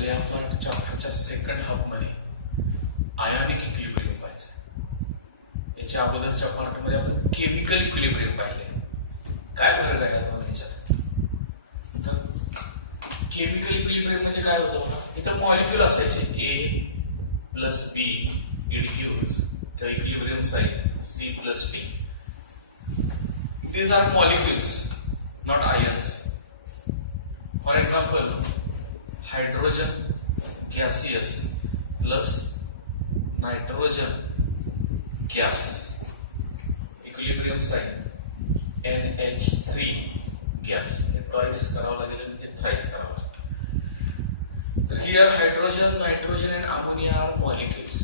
आपल्याला या चॅप्टरच्या second half मध्ये आयोनिक इक्विलिब्रियम पाहायचं. याच्या अगोदरच्या पार्टमध्ये आपण केमिकल इक्विलिब्रियम पाहिले. काय फरक आहे या दोन ह्याच्यात? तर केमिकल इक्विलिब्रियम म्हणजे काय होतं बघा, इथं मॉलिक्यूल असायचे ए प्लस बी इडक्यूज किंवा equilibrium sign C plus D. These are molecules, not ions. For example, hydrogen gaseous plus nitrogen gas, equilibrium sign NH3 gas. हे twice करावं लागेल आणि हे thrice करावं लागेल. तर here hydrogen, nitrogen and ammonia are molecules.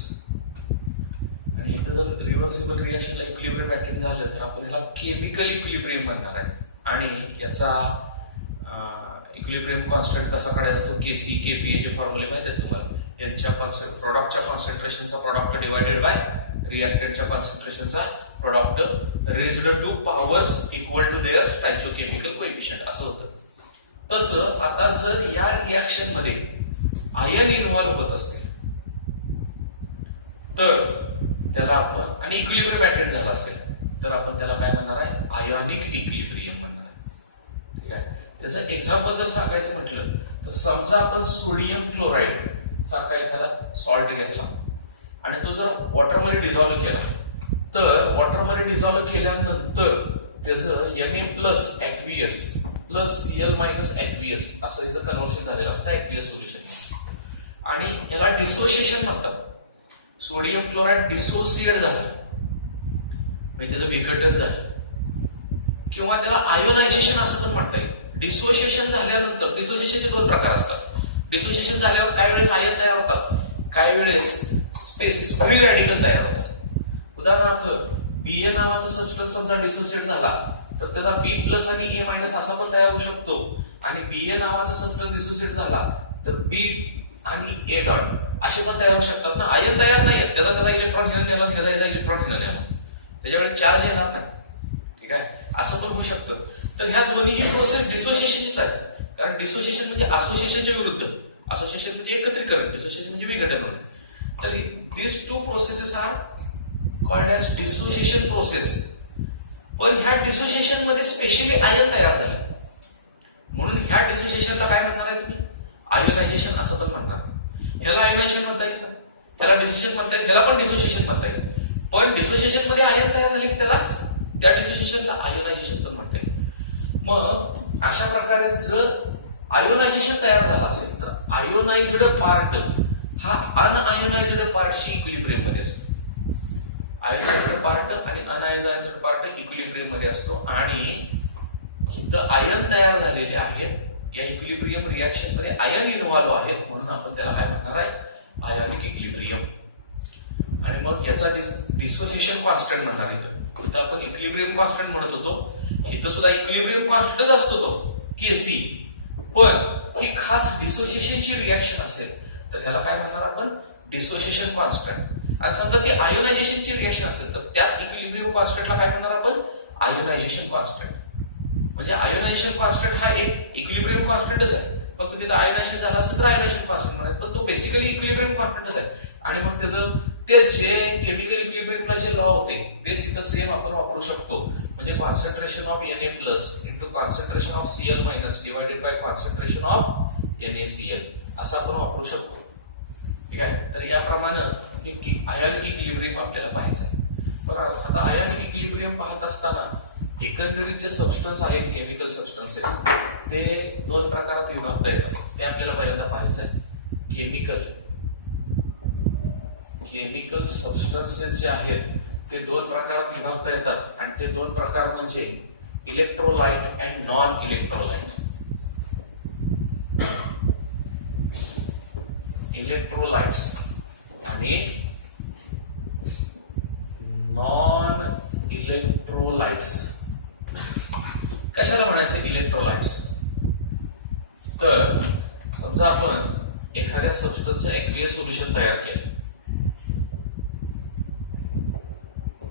आणि इथं जर रिव्हर्सिबल रिएक्शनला इक्विलिब्रियम अटेन झालं तर आपण याला केमिकल इक्विलिब्रियम म्हणणार आहे. आणि याचा इक्विलिब्रियम कॉन्स्टंट कसा काढायचा असतो? केसी केपी हे जे फॉर्म्युले माहिती आहेत तुम्हाला. यांच्या प्रोडक्टच्या कॉन्सन्ट्रेशनचा प्रोडक्ट डिवायडेड बाय रिएक्टंटच्या कॉन्सन्ट्रेशनचा product raised to powers equal to their stoichiometric coefficient असं होतं. तसं आता जर या रिएक्शन मध्ये आयन इन्व्हॉल्व होत असतील तर त्याला आपण, आणि इक्विलिब्रियम अटेन झाला असेल तर आपण त्याला काय म्हणणार आहे? आयोनिक इक्विलिब्रियम म्हणणार आहे. ठीक आहे. त्याचं एक्झाम्पल जर सांगायचं म्हटलं तर समजा आपण सोडियम क्लोराईड सारखा एखादा सॉल्ट घेतला आणि तो जर वॉटरमध्ये डिझॉल्व्ह केला तर वॉटरमध्ये डिझॉल्व्ह केल्यानंतर त्याचं Na plus aqueous plus Cl minus aqueous असं याचं कन्व्हर्शन झालेलं असतं ऍक्वियस सोल्युशन. आणि याला डिसोसिएशन म्हणतात. सोडियम क्लोराईड डिसोसिएट झालं म्हणजे त्याचं विघटन झालं, किंवा त्याला आयोनायझेशन असं पण म्हणता येईल. डिसोसिएशन झाल्यानंतर डिसोसिएशनचे दोन प्रकार असतात. डिसोसिएशन झाल्यावर काही वेळेस आयन तयार होतात, काही वेळेस स्पेसिस फ्री रॅडिकल तयार होतात. उदाहरणार्थ Ba नावाचा सबस्टन्स समजा डिसोसिएट झाला तर त्याचा B प्लस आणि A मायनस असा पण तयार होऊ शकतो. आणि Ba नावाचा सबस्टन्स डिसोसिएट झाला तर B आणि A डॉट असे पण तयार होऊ शकतात ना. आयन तयार नाही आहेत, त्याचा इलेक्ट्रॉन हिरन नेला, त्याचा इलेक्ट्रॉन हिरन नेला, त्याच्यावेळी चार्ज येणार नाही. ठीक आहे, असं पण होऊ शकतं. तर ह्या दोन्ही प्रोसेस डिसोसिएशनचीच आहे. कारण डिसोसिएशन म्हणजे असोसिएशनच्या विरुद्ध, असोसिएशन म्हणजे एकत्रीकरण, डिसोसिएशन म्हणजे विघटन होणे. तर these two processes are called as dissociation process. पण ह्या डिसोसिएशन मध्ये स्पेशली आयन तयार झालं म्हणून ह्या डिसोसिएशनला काय म्हणणार आहे तुम्ही? आयोनायझेशन असं पण म्हणणार. ह्याला आयोनायझेशन म्हणता येईल का? ह्याला डिसोसिएशन म्हणता येईल, ह्याला पण डिसोसिएशन म्हणता येईल. पण डिसोसिएशन मध्ये आयन तयार झाले की त्याला त्या डिसोसिएशनला आयोनायझेशन पण म्हणता येईल. मग अशा प्रकारे जर आयोनायझेशन तयार झालं असेल तर आयोनाइज्ड पार्ट हा अनआयोनाइज्ड पार्टशी इक्विलिब्रियम मध्ये असतो. आयोनाइज्ड पार्ट आणि अनआयोनाइज्ड पार्ट इक्विलिब्रियम मध्ये असतो. आणि इथं आयन तयार झालेले आहेत, या इक्विलिब्रियम रिएक्शन मध्ये आयन इन्व्हॉल्व आहेत म्हणून आपण त्याला काय म्हणणार आहे? Ionic equilibrium. आणि मग याचा डिसोसिएशन कॉन्स्टंट म्हणणार. इथं आपण इक्विलिब्रियम कॉन्स्टंट म्हणत होतो, इथं सुद्धा इक्विलिब्रियम कॉन्स्टंटच असतो तो Kc. पण ही खास डिसोसिएशनची रिएक्शन असेल तर त्याला काय म्हणणार आपण? Dissociation constant. आणि समजा ती आयोनायझेशनची रिएक्शन असेल तर त्याच इक्विलिब्रियम कॉन्स्टंटला काय म्हणणार आपण? Ionization constant. म्हणजे आयोनायझेशन कॉन्स्टंट हा एक इक्विलिब्रियम कॉन्स्टंटच आहे, फक्त तिथं आयोनायझेशन झालं असेल तर आयोनायझेशन कॉन्स्टंट म्हणायचं, पण तो बेसिकली इक्विलिब्रियम कॉन्स्टंटच आहे. आणि मग त्याचं ते जे केमिकल इक्विलिब्रियमला जे लॉ होते तेच इथं सेम आपण वापरू शकतो. म्हणजे concentration of Na plus into concentration of Cl minus divided by concentration of NaCl असं आपण वापरू शकतो. ठीक आहे. तर याप्रमाणे आयोनिक इक्विलिब्रियम आपल्याला पाहायचं आहे. पण आता आयोनिक इक्विलिब्रियम पाहत असताना एकंदरीत जे सबस्टन्स आहेत, केमिकल सबस्टन्सेस, ते दोन प्रकारात विभागता येतात. ते आपल्याला पहिल्यांदा पाहायचं आहे. केमिकल सबस्टन्सेस जे आहेत ते दोन प्रकारात विभागता येतात. आणि ते दोन प्रकार म्हणजे electrolyte and non electrolyte. Electrolytes आणि नॉन इलेक्ट्रोलाइट्स. कशाला म्हणायचं इलेक्ट्रोलाइट्स? तर समजा आपण एखाद्या सबस्टन्सचं ऍक्वियस सोल्युशन तयार केलं,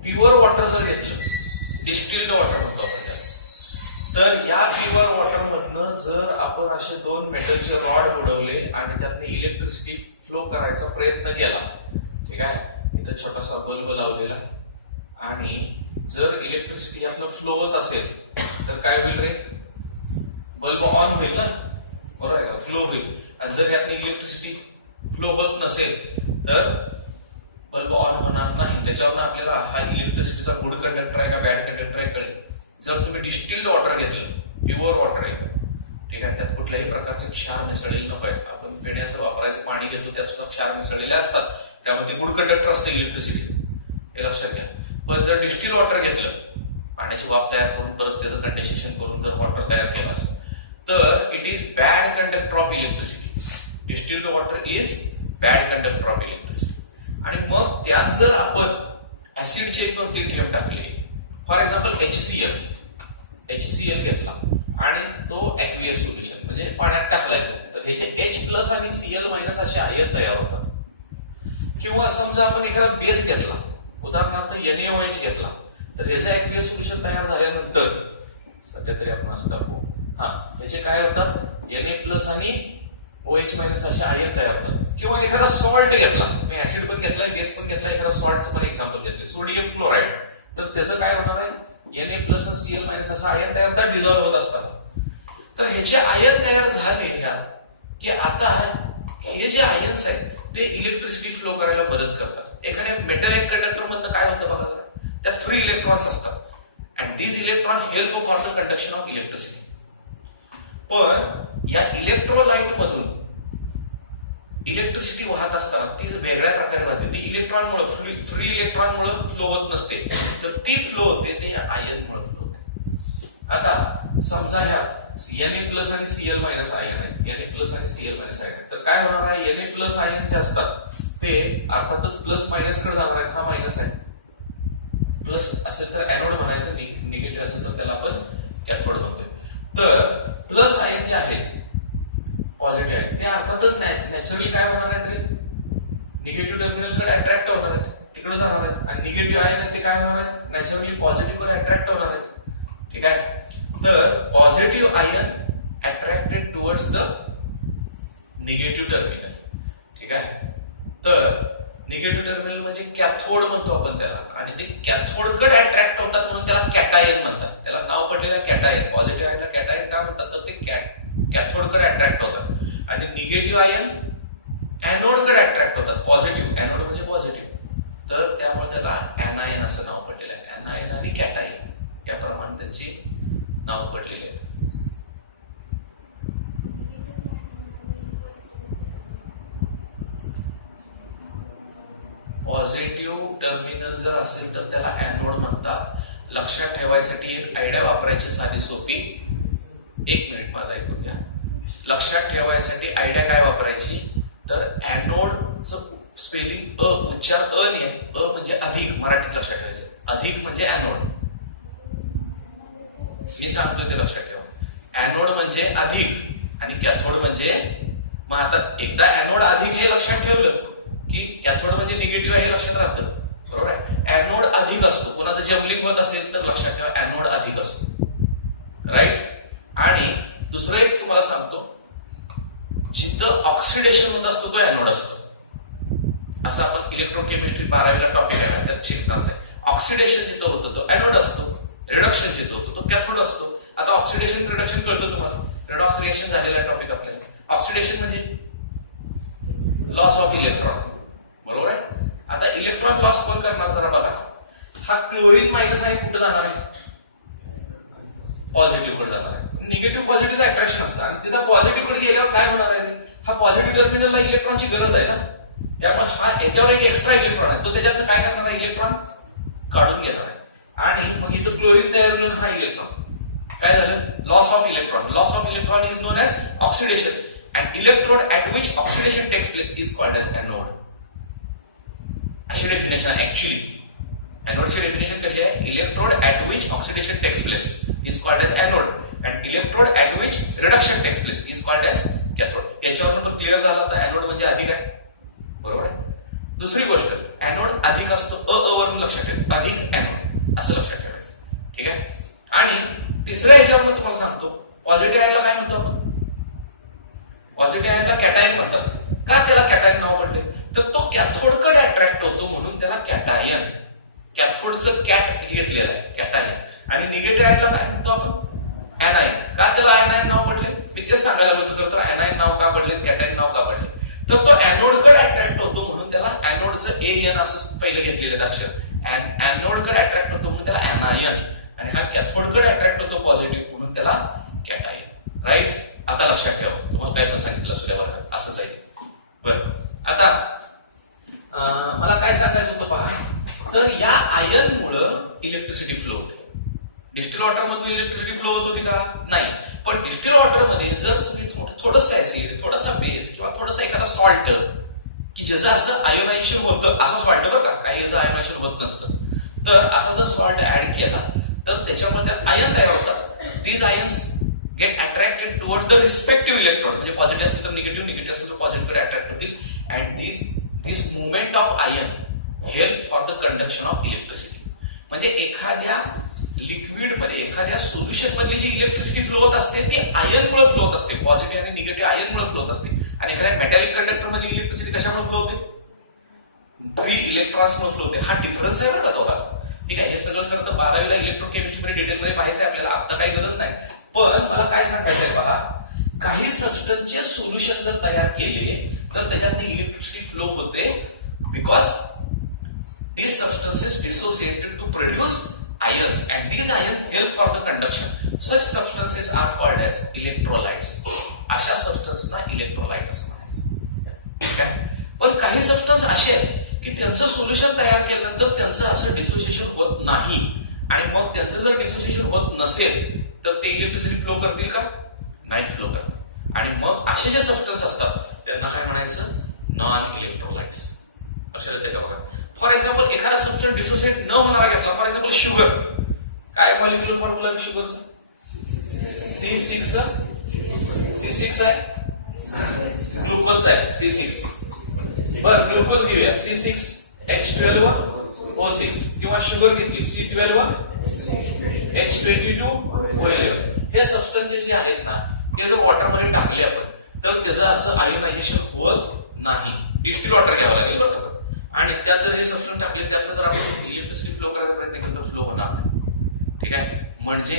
प्युअर वॉटर जर घेतलं, डिस्टिल्ड वॉटर म्हणतो आपण, तर या प्युअर वॉटर मधून समजा जर आपण असे दोन मेटलचे रॉड बुडवले आणि त्यातनं इलेक्ट्रिसिटी फ्लो करायचा प्रयत्न केला, ठीक आहे, इथं छोटासा बल्ब लावलेला आणि जर इलेक्ट्रिसिटी यातनं फ्लो होत असेल तर काय होईल रे? बल्ब ऑन होईल ना, बरोबर आहे का? फ्लो होईल. आणि जर यातनं इलेक्ट्रिसिटी फ्लो होत नसेल तर बल्ब ऑन होणार नाही. त्याच्यावरून आपल्याला हा इलेक्ट्रिसिटीचा गुड कंडक्टर आहे का बॅड कंडक्टर आहे कळेल. जर तुम्ही डिस्टिल्ड वॉटर घेतलं, प्युअर वॉटर आहे, ठीक आहे, त्यात कुठल्याही प्रकारचे क्षार मिसळलेले नको आहेत. आपण पिण्याचं वापरायचं पाणी घेतो त्यात सुद्धा क्षार मिसळलेले असतात, त्यामुळे ते गुड कंडक्टर असतं इलेक्ट्रिसिटीचं, हे लक्षात घ्या. पण जर डिस्टिल वॉटर घेतलं, पाण्याची वाफ तयार करून परत त्याचं कंडेन्सेशन करून जर वॉटर तयार केलं असेल तर it is bad conductor of electricity. Distilled water is bad conductor of electricity. आणि मग त्यात जर आपण ऍसिडचे एक दोन तीन थेंब टाकले, फॉर एक्झाम्पल HCl घेतला आणि तो ऍक्वियस सोल्युशन म्हणजे पाण्यात टाकलाय, तर हे जे H+ आणि Cl- असे आयन तयार होतात. किंवा समजा आपण एखादा बेस घेतला, उदाहरणार्थ NaOH घेतला, तर ह्याचं ऍक्वियस सोल्युशन तयार झाल्यानंतर सध्या तरी आपण असं टाकू, याचे काय होतात? Na+ आणि OH- असे आयन तयार होतात. किंवा एखादा सॉल्ट घेतला, मी ऍसिड पण घेतलाय, बेस पण घेतलाय, एखादा सॉल्टचं पण एक्झाम्पल घेतलं, सोडियम क्लोराईड, तर त्याचं काय होणार आहे? Na+ आणि Cl- असं आयन तयार होतात, डिझॉल्व्ह होत असतात. तर ह्याचे आयन तयार झाले की आता हे जे आयन्स आहेत ते इलेक्ट्रिसिटी फ्लो करायला मदत करतात. एखाद्या मेटॅलिक कंडक्टर मधनं काय होतं बघा, त्यात फ्री इलेक्ट्रॉन्स असतात and these electron help for the conduction of electricity. पण या इलेक्ट्रोलाइट मधून इलेक्ट्रिसिटी वाहत असताना ती जर वेगळ्या प्रकारे वाहते, ती इलेक्ट्रॉनमुळे, फ्री इलेक्ट्रॉनमुळे फ्लो होत नसते, तर ती फ्लो होते ते या आयनमुळे फ्लो होते. आता समजा ह्या Na+ आणि Cl- आयन आहेत, Na+ आणि Cl- आयन, तर काय होणार आहे? Na+ आयन जे असतात ते अर्थातच प्लस मायनस कडे जाणार आहेत. हा मायनस आहे, प्लस असेल तर एनोड म्हणायचं, निगेटिव्ह असेल तर त्याला आपण कॅथोड म्हणतोय. तर प्लस आयन जे आहेत पॉझिटिव्ह आहेत ते अर्थातच नॅचरली काय होणार आहेत रे? निगेटिव्ह टर्मिनलकडे अट्रॅक्ट होणार आहेत, तिकडे जाणार आहेत. आणि निगेटिव्ह आयन ते काय होणार आहेत? नॅचरली पॉझिटिव्ह कडे अट्रॅक्ट होणार आहेत, ठीक आहे. तर positive ion attracted towards the negative terminal, ठीक आहे. तर निगेटिव्ह टर्मिनल म्हणजे कॅथोड म्हणतो आपण त्याला, आणि ते कॅथोड कडे अट्रॅक्ट होतात म्हणून त्याला कॅटायन म्हणतात. त्याला नाव पडलेलं कॅटायन. पॉझिटिव्ह आयनला कॅटायन काय म्हणतात? तर ते कॅथोड कडे अट्रॅक्ट होतात. आणि निगेटिव्ह आयन एनोड कडे अट्रॅक्ट होतात. पॉझिटिव्ह, एनोड म्हणजे पॉझिटिव्ह, तर त्यामुळे त्याला एनायन असं नाव पडलेलं आहे. एनायन आणि कॅटायन याप्रमाणे त्यांची नाव पडलेली आहे. पॉझिटिव्ह टर्मिनल जर असेल तर त्याला एनोड म्हणतात. लक्षात ठेवायसाठी एक आयडिया वापरायची साधी सोपी, एक मिनिट माझा ऐकून घ्या. लक्षात ठेवायसाठी आयडिया काय वापरायची, तर एनोडचं स्पेलिंग उच्चार नाही आहे, म्हणजे अधिक, मराठीत लक्षात ठेवायचं. अधिक म्हणजे एनोड, मी सांगतोय ते लक्षात ठेवा. एनोड म्हणजे अधिक आणि कॅथोड म्हणजे, मग आता एकदा एनोड अधिक हे लक्षात ठेवलं की कॅथोड म्हणजे निगेटिव्ह हे लक्षात राहतं, बरोबर आहे. एनोड अधिक असतो, कोणाचं जम्बलिंग होत असेल तर लक्षात ठेवा एनोड अधिक असतो, राईट. आणि दुसरं एक तुम्हाला सांगतो, जिथं ऑक्सिडेशन होत असतो तो एनोड असतो. असं आपण इलेक्ट्रोकेमिस्ट्री 12वीला टॉपिक आहे त्यात शिकणारच आहे. ऑक्सिडेशन जिथं होतं तो एनोड असतो, रिडक्शन जिथं होतो तो कॅथोड असतो. आता ऑक्सिडेशन रिडक्शन कळतं तुम्हाला, रेडॉक्स रिएक्शन झालेला टॉपिक आपल्याला. ऑक्सिडेशन म्हणजे लॉस ऑफ इलेक्ट्रॉन, बरोबर आहे. आता इलेक्ट्रॉन लॉस कोण करणार जरा बघा. हा क्लोरीन मायनस आहे, कुठे जाणार आहे? पॉझिटिव्ह कडे जाणार आहे. निगेटिव्ह पॉझिटिव्ह अट्रॅक्शन असतं आणि तिथं पॉझिटिव्ह कडे गेल्यावर काय होणार आहे? हा पॉझिटिव्ह टर्मिनलला इलेक्ट्रॉनची गरज आहे ना, त्यामुळे हा याच्यावर एक एक्स्ट्रा इलेक्ट्रॉन आहे, तो त्याच्यात काय करणार आहे? इलेक्ट्रॉन काढून घेणार आहे. आणि मग इथं क्लोरीन तयार होऊन हा इलेक्ट्रॉन काय झालं? Loss of electron. Loss of electron is known as oxidation. An electrode at which oxidation takes place is called as anode. अशी डेफिनेशन आहे ऍक्च्युअली. एनोडची डेफिनेशन कशी आहे? Electrode at which oxidation takes place is called as anode and electrode at which reduction takes place is called as cathode. याच्यावर तो clear झाला तर anode म्हणजे अधिक आहे, बरोबर आहे. दुसरी गोष्ट, एनोड अधिक असतो, वरून लक्षात ठेव, अधिक एनोड असं लक्षात ठेवायचं, ठीक आहे. आणि तिसऱ्या ह्याच्यावर तुम्हाला सांगतो, पॉझिटिव्ह आयनला काय म्हणतो आपण? पॉझिटिव्ह आयनला कॅटायन म्हणतात. का त्याला कॅटायन नाव पडले? तर तो कॅथोडकडे अट्रॅक्ट होतो म्हणून त्याला कॅटायन. कॅथोडचं कॅट घेतलेलं आहे कॅटायन. आणि निगेटिव्ह आयनला काय म्हणतो आपण? एनायन. का त्याला एनायन नाव पडले? मी तेच सांगायला बोलतो खरं तर एनायन नाव का पडले, कॅटायन नाव का पडले? तर तो एनोडकडे अट्रॅक्ट होतो म्हणून त्याला एनोडचं एन असं पहिलं घेतलेलं अक्षर. एनोडकडे अट्रॅक्ट होतो म्हणून त्याला एनायन. आणि हा कॅथोडकडे अट्रॅक्ट होतो पॉझिटिव्ह म्हणून त्याला कॅटायन. राईट? आता लक्षात ठेवा, तुम्हाला काय पण सांगितलं सूर्य वर्गात असंच आहे. बरं, आता मला काय सांगायचं होतं पहा. तर या आयनमुळं इलेक्ट्रिसिटी फ्लो होते. डिस्टिल वॉटर मधून इलेक्ट्रिसिटी फ्लो होत होती का? नाही. पण डिस्टिल वॉटर मध्ये जर थोडंसं ऍसिड, थोडासा बेस किंवा थोडासा एखादा सॉल्ट की ज्याचं असं आयोनायझेशन होतं, असं सॉल्ट बरं का, काही याचं आयोनायझेशन होत नसतं, तर असा जर सॉल्ट ऍड केला तर त्याच्यामध्ये आयन तयार होतात. These ions get attracted towards the respective electron. म्हणजे पॉझिटिव्ह असतील तर निगेटिव्ह, निगेटिव्ह असतील तर पॉझिटिव्ह कडे अट्रॅक्ट होतील. And this movement of ion help for the conduction of electricity. म्हणजे एखाद्या लिक्विड मध्ये, एखाद्या सोल्युशन मधली जी इलेक्ट्रिसिटी फ्लो होत असते ती आयन मुळे फ्लो होत असते. पॉझिटिव्ह आणि निगेटिव्ह आयन मुळे फ्लो होत असते. आणि एखाद्या मेटॅलिक कंडक्टर मध्ये इलेक्ट्रिसिटी कशामुळे फ्लो होते? फ्री इलेक्ट्रॉन्स मुळे फ्लो होते. हा डिफरन्स आहे बरं का दोघात. ठीक आहे, हे सगळं खरं तर 12वीला इलेक्ट्रोकेमिस्ट्रीमध्ये डिटेलमध्ये पाहायचं आहे आपल्याला, आता काही गरज नाही. पण मला काय सांगायचंय पहा, काही सबस्टन्सचे सोल्युशन जर तयार केले तर त्याच्यात इलेक्ट्रिसिटी फ्लो होते because these substances dissociated to produce ions and these ions help for the conduction. Such substances are called as electrolytes. अशा सबस्टन्सना इलेक्ट्रोलाइट असं म्हणायचं. ठीक आहे. पण काही सबस्टन्स असे आहेत की त्यांचं सोल्युशन तयार केल्यानंतर त्यांचं असं डिसोसिएशन होत नाही. आणि मग त्यांचं जर डिसोसिएशन होत नसेल तर ते इलेक्ट्रिसिटी फ्लो करतील का? नाही फ्लो करणार. आणि मग असे जे सबस्टन्स असतात त्यांना काय म्हणायचं? Non electrolytes. लक्षात येते का बघा. फॉर एक्झाम्पल एखादा सबस्टन्स डिसोसिएट न होणारा घेतला, फॉर एक्झाम्पल शुगर. काय मॉलिक्युलर फॉर्म्युला आहे शुगरचा? C6 आहे, ग्लुकोजचा आहे C6. बरं, ग्लुकोज घेऊया C6H12O6 किंवा शुगर घेतली C12H22O11. हे सबस्टन्सेस जे आहेत ना, हे जर वॉटरमध्ये टाकले आपण तर त्याचं असं आयोनायझेशन होत नाही. डिस्टिल वॉटर घ्यावं लागेल बरं. आणि त्यात जर हे सबस्टन्स टाकले त्यातनं जर आपण इलेक्ट्रिसिटी फ्लो करायचा प्रयत्न केला तर फ्लो होणार नाही. ठीक आहे. म्हणजे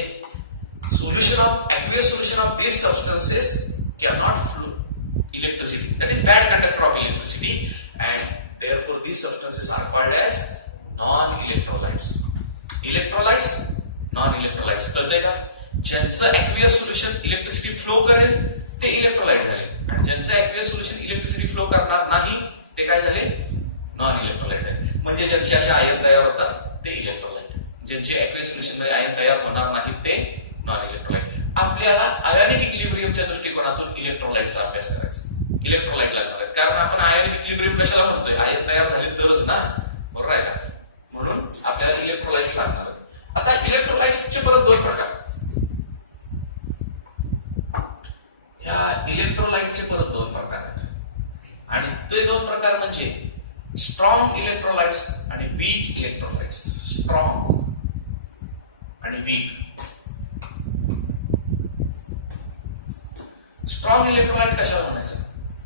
solution of aqueous solution of these substances cannot flow electricity. That is bad conductor of electricity and therefore these substances are called as non-electrolytes. Electrolytes, non-electrolytes. कळतंय का? ज्यांचं aqueous solution इलेक्ट्रिसिटी फ्लो करेल ते इलेक्ट्रोलाइट झाले आणि ज्यांचं aqueous solution electricity flow करणार नाही ते काय झाले? नॉन इलेक्ट्रोलाइट आहे. म्हणजे ज्यांचे असे आयन तयार होतात ते इलेक्ट्रोलाइट, ज्यांचे aqueous solution मध्ये आयन तयार होणार नाही ते नॉन इलेक्ट्रोलाइट. आपल्याला आयोनिक इक्विलिब्रियमच्या दृष्टिकोनातून इलेक्ट्रोलाइटचा अभ्यास करायचा. इलेक्ट्रोलाइट लागणार आहेत कारण आपण आयोनिक इक्विलिब्रियम कशाला म्हणतोय? आयन तयार झाले तरच ना, बरोबर आहे का? म्हणून आपल्याला इलेक्ट्रोलाइट लागणार. आता इलेक्ट्रोलाइट्सचे परत दोन प्रकार. ह्या इलेक्ट्रोलाइटचे परत दोन प्रकार आहेत आणि ते दोन प्रकार म्हणजे स्ट्रॉंग इलेक्ट्रोलाइट्स आणि वीक इलेक्ट्रोलाइट्स. स्ट्रॉंग आणि वीक. स्ट्रॉंग इलेक्ट्रोलाइट कशाला म्हणायचं?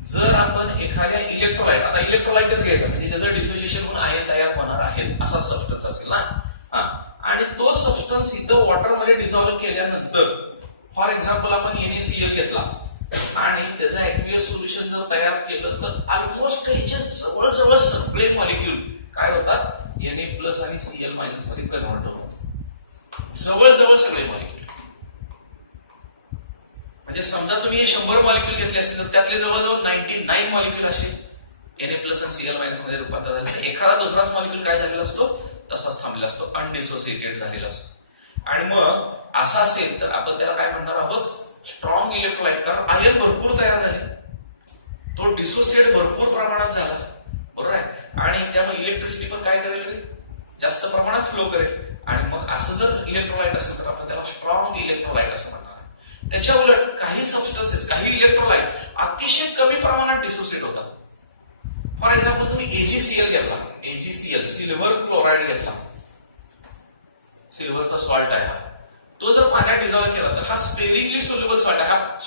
जर आपण एखाद्या इलेक्ट्रोलाइट, आता इलेक्ट्रोलाइटच घ्यायचं म्हणजे ज्याचं डिसोसिएशन होऊन आयन तयार होणार आहेत असा सबस्टन्स असेल ना, आणि तो सबस्टन्स इथं वॉटरमध्ये डिझॉल्व्ह केल्यानंतर फॉर एक्झाम्पल आपण NaCl घेतला आणि त्याचं aqueous सोल्युशन जर तयार केलं तर ऑलमोस्ट काही जे जवळजवळ सगळे मॉलिक्यूल काय होतात? Na+ आणि Cl- मध्ये कन्वर्ट होतात. जवळजवळ सगळे मॉलिक्यूल. म्हणजे समजा तुम्ही 100 मॉलिक्यूल घेतले असतील तर त्यातले जवळजवळ 99 मॉलिक्यूल असे Na+ आणि Cl- मध्ये रूपांतर झाले. एखादा दुसराच मॉलिक्यूल काय झालेला असतो? तसाच थांबलेला असतो, अनडिसोसिएटेड झालेला असतो. आणि मग असं असेल तर आपण त्याला काय म्हणणार आहोत? Strong electrolyte. कारण आयन भरपूर तयार झाले, तो डिसोसिएट भरपूर प्रमाणात झाला, बरोबर आहे. आणि त्यामुळे इलेक्ट्रिसिटी पण काय करेल? जास्त प्रमाणात फ्लो करेल. आणि मग असं जर इलेक्ट्रोलाइट असेल तर आपण त्याला स्ट्रॉंग इलेक्ट्रोलाइट असं म्हणणार आहे. त्याच्या उलट काही सबस्टन्सेस, काही इलेक्ट्रोलाइट अतिशय कमी प्रमाणात डिसोसिएट होतात. फॉर एक्झाम्पल तुम्ही AgCl घेतला, AgCl सिल्वर क्लोराइड घेतला, सिल्वरचा सॉल्ट आहे हा, तो जर पाण्यात डिझॉल्व्ह केला तर हा स्पेरिंगली सोल्युबल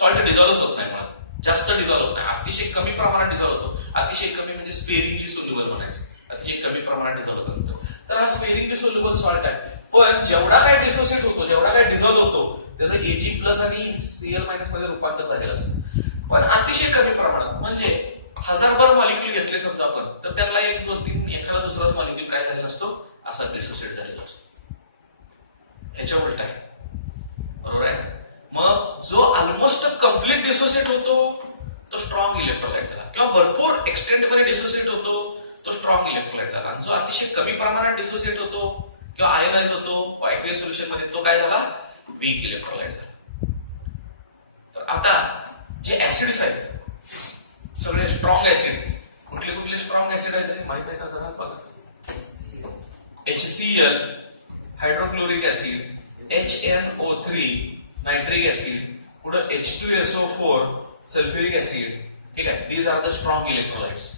सॉल्ट डिझॉल्व्ह होत नाही मुळात, जास्त डिझॉल्व्ह होत नाही, अतिशय कमी प्रमाणात डिझॉल्व्ह होतो. अतिशय कमी म्हणजे स्पेरिंगली सोल्युबल म्हणायचं, अतिशय कमी प्रमाणात डिझॉल्व्ह होतो. तर हा स्पेरिंगली सोल्युबल सॉल्ट आहे. पण जेवढा काय डिसोसिएट होतो, जेवढा काय डिझॉल्व्ह होतो, त्याचं Ag प्लस आणि Cl मायनस मध्ये रूपांतर झालेलं असतं. पण अतिशय कमी प्रमाणात, म्हणजे 1000 मॉलिक्यूल घेतले समजा आपण, तर त्यातला 1, 2, 3 एखादा दुसराच मॉलिक्यूल काय झालेला असतो, असा डिसोसिएट झालेला असतो. ह्याच्या उलट आहे, बरोबर आहे. मग जो ऑलमोस्ट कम्प्लीट डिसोसिएट होतो तो स्ट्रॉंग इलेक्ट्रोलाइट झाला, किंवा भरपूर एक्सटेंट मध्ये डिसोसिएट होतो तो स्ट्रॉंग इलेक्ट्रोलाइट झाला. आणि जो अतिशय कमी प्रमाणात डिसोसिएट होतो किंवा आयनाइज होतो एक्वियस सोल्युशन मध्ये, तो काय झाला, वीक इलेक्ट्रोलाइट झाला. तर आता जे ऍसिड्स आहेत सगळे स्ट्रॉंग ऍसिड, कुठले कुठले स्ट्रॉंग ऍसिड आहेत माहित आहे का जरा बघा. HCl hydrochloric acid, HNO3 nitric acid, पुढे H2SO4 सल्फ्युरिक ऍसिड. ठीक आहे, these are the strong electrolytes.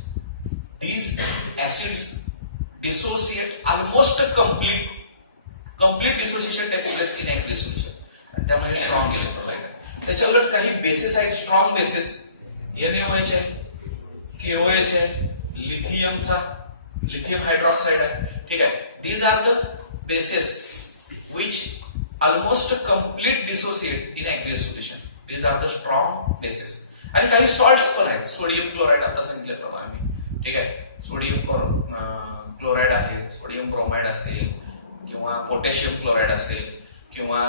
These acids dissociate almost complete dissociation takes place in aqueous solution, आणि त्यामुळे स्ट्रॉंग इलेक्ट्रोलाइट आहे. त्याच्या उलट काही बेसिस आहेत, स्ट्रॉंग बेसिस, NaOH आहे, KOH आहे, लिथियम हायड्रॉक्साइड आहे. ठीक आहे, these are the bases which almost complete dissociate in aqueous solution. These are the strong bases. आणि काही सॉल्ट्स पण आहेत, सोडियम क्लोराईड आता सांगितल्याप्रमाणे मी. ठीक आहे, सोडियम क्लोराईड आहे, सोडियम ब्रोमाइड असेल, किंवा पोटॅशियम क्लोराईड असेल, किंवा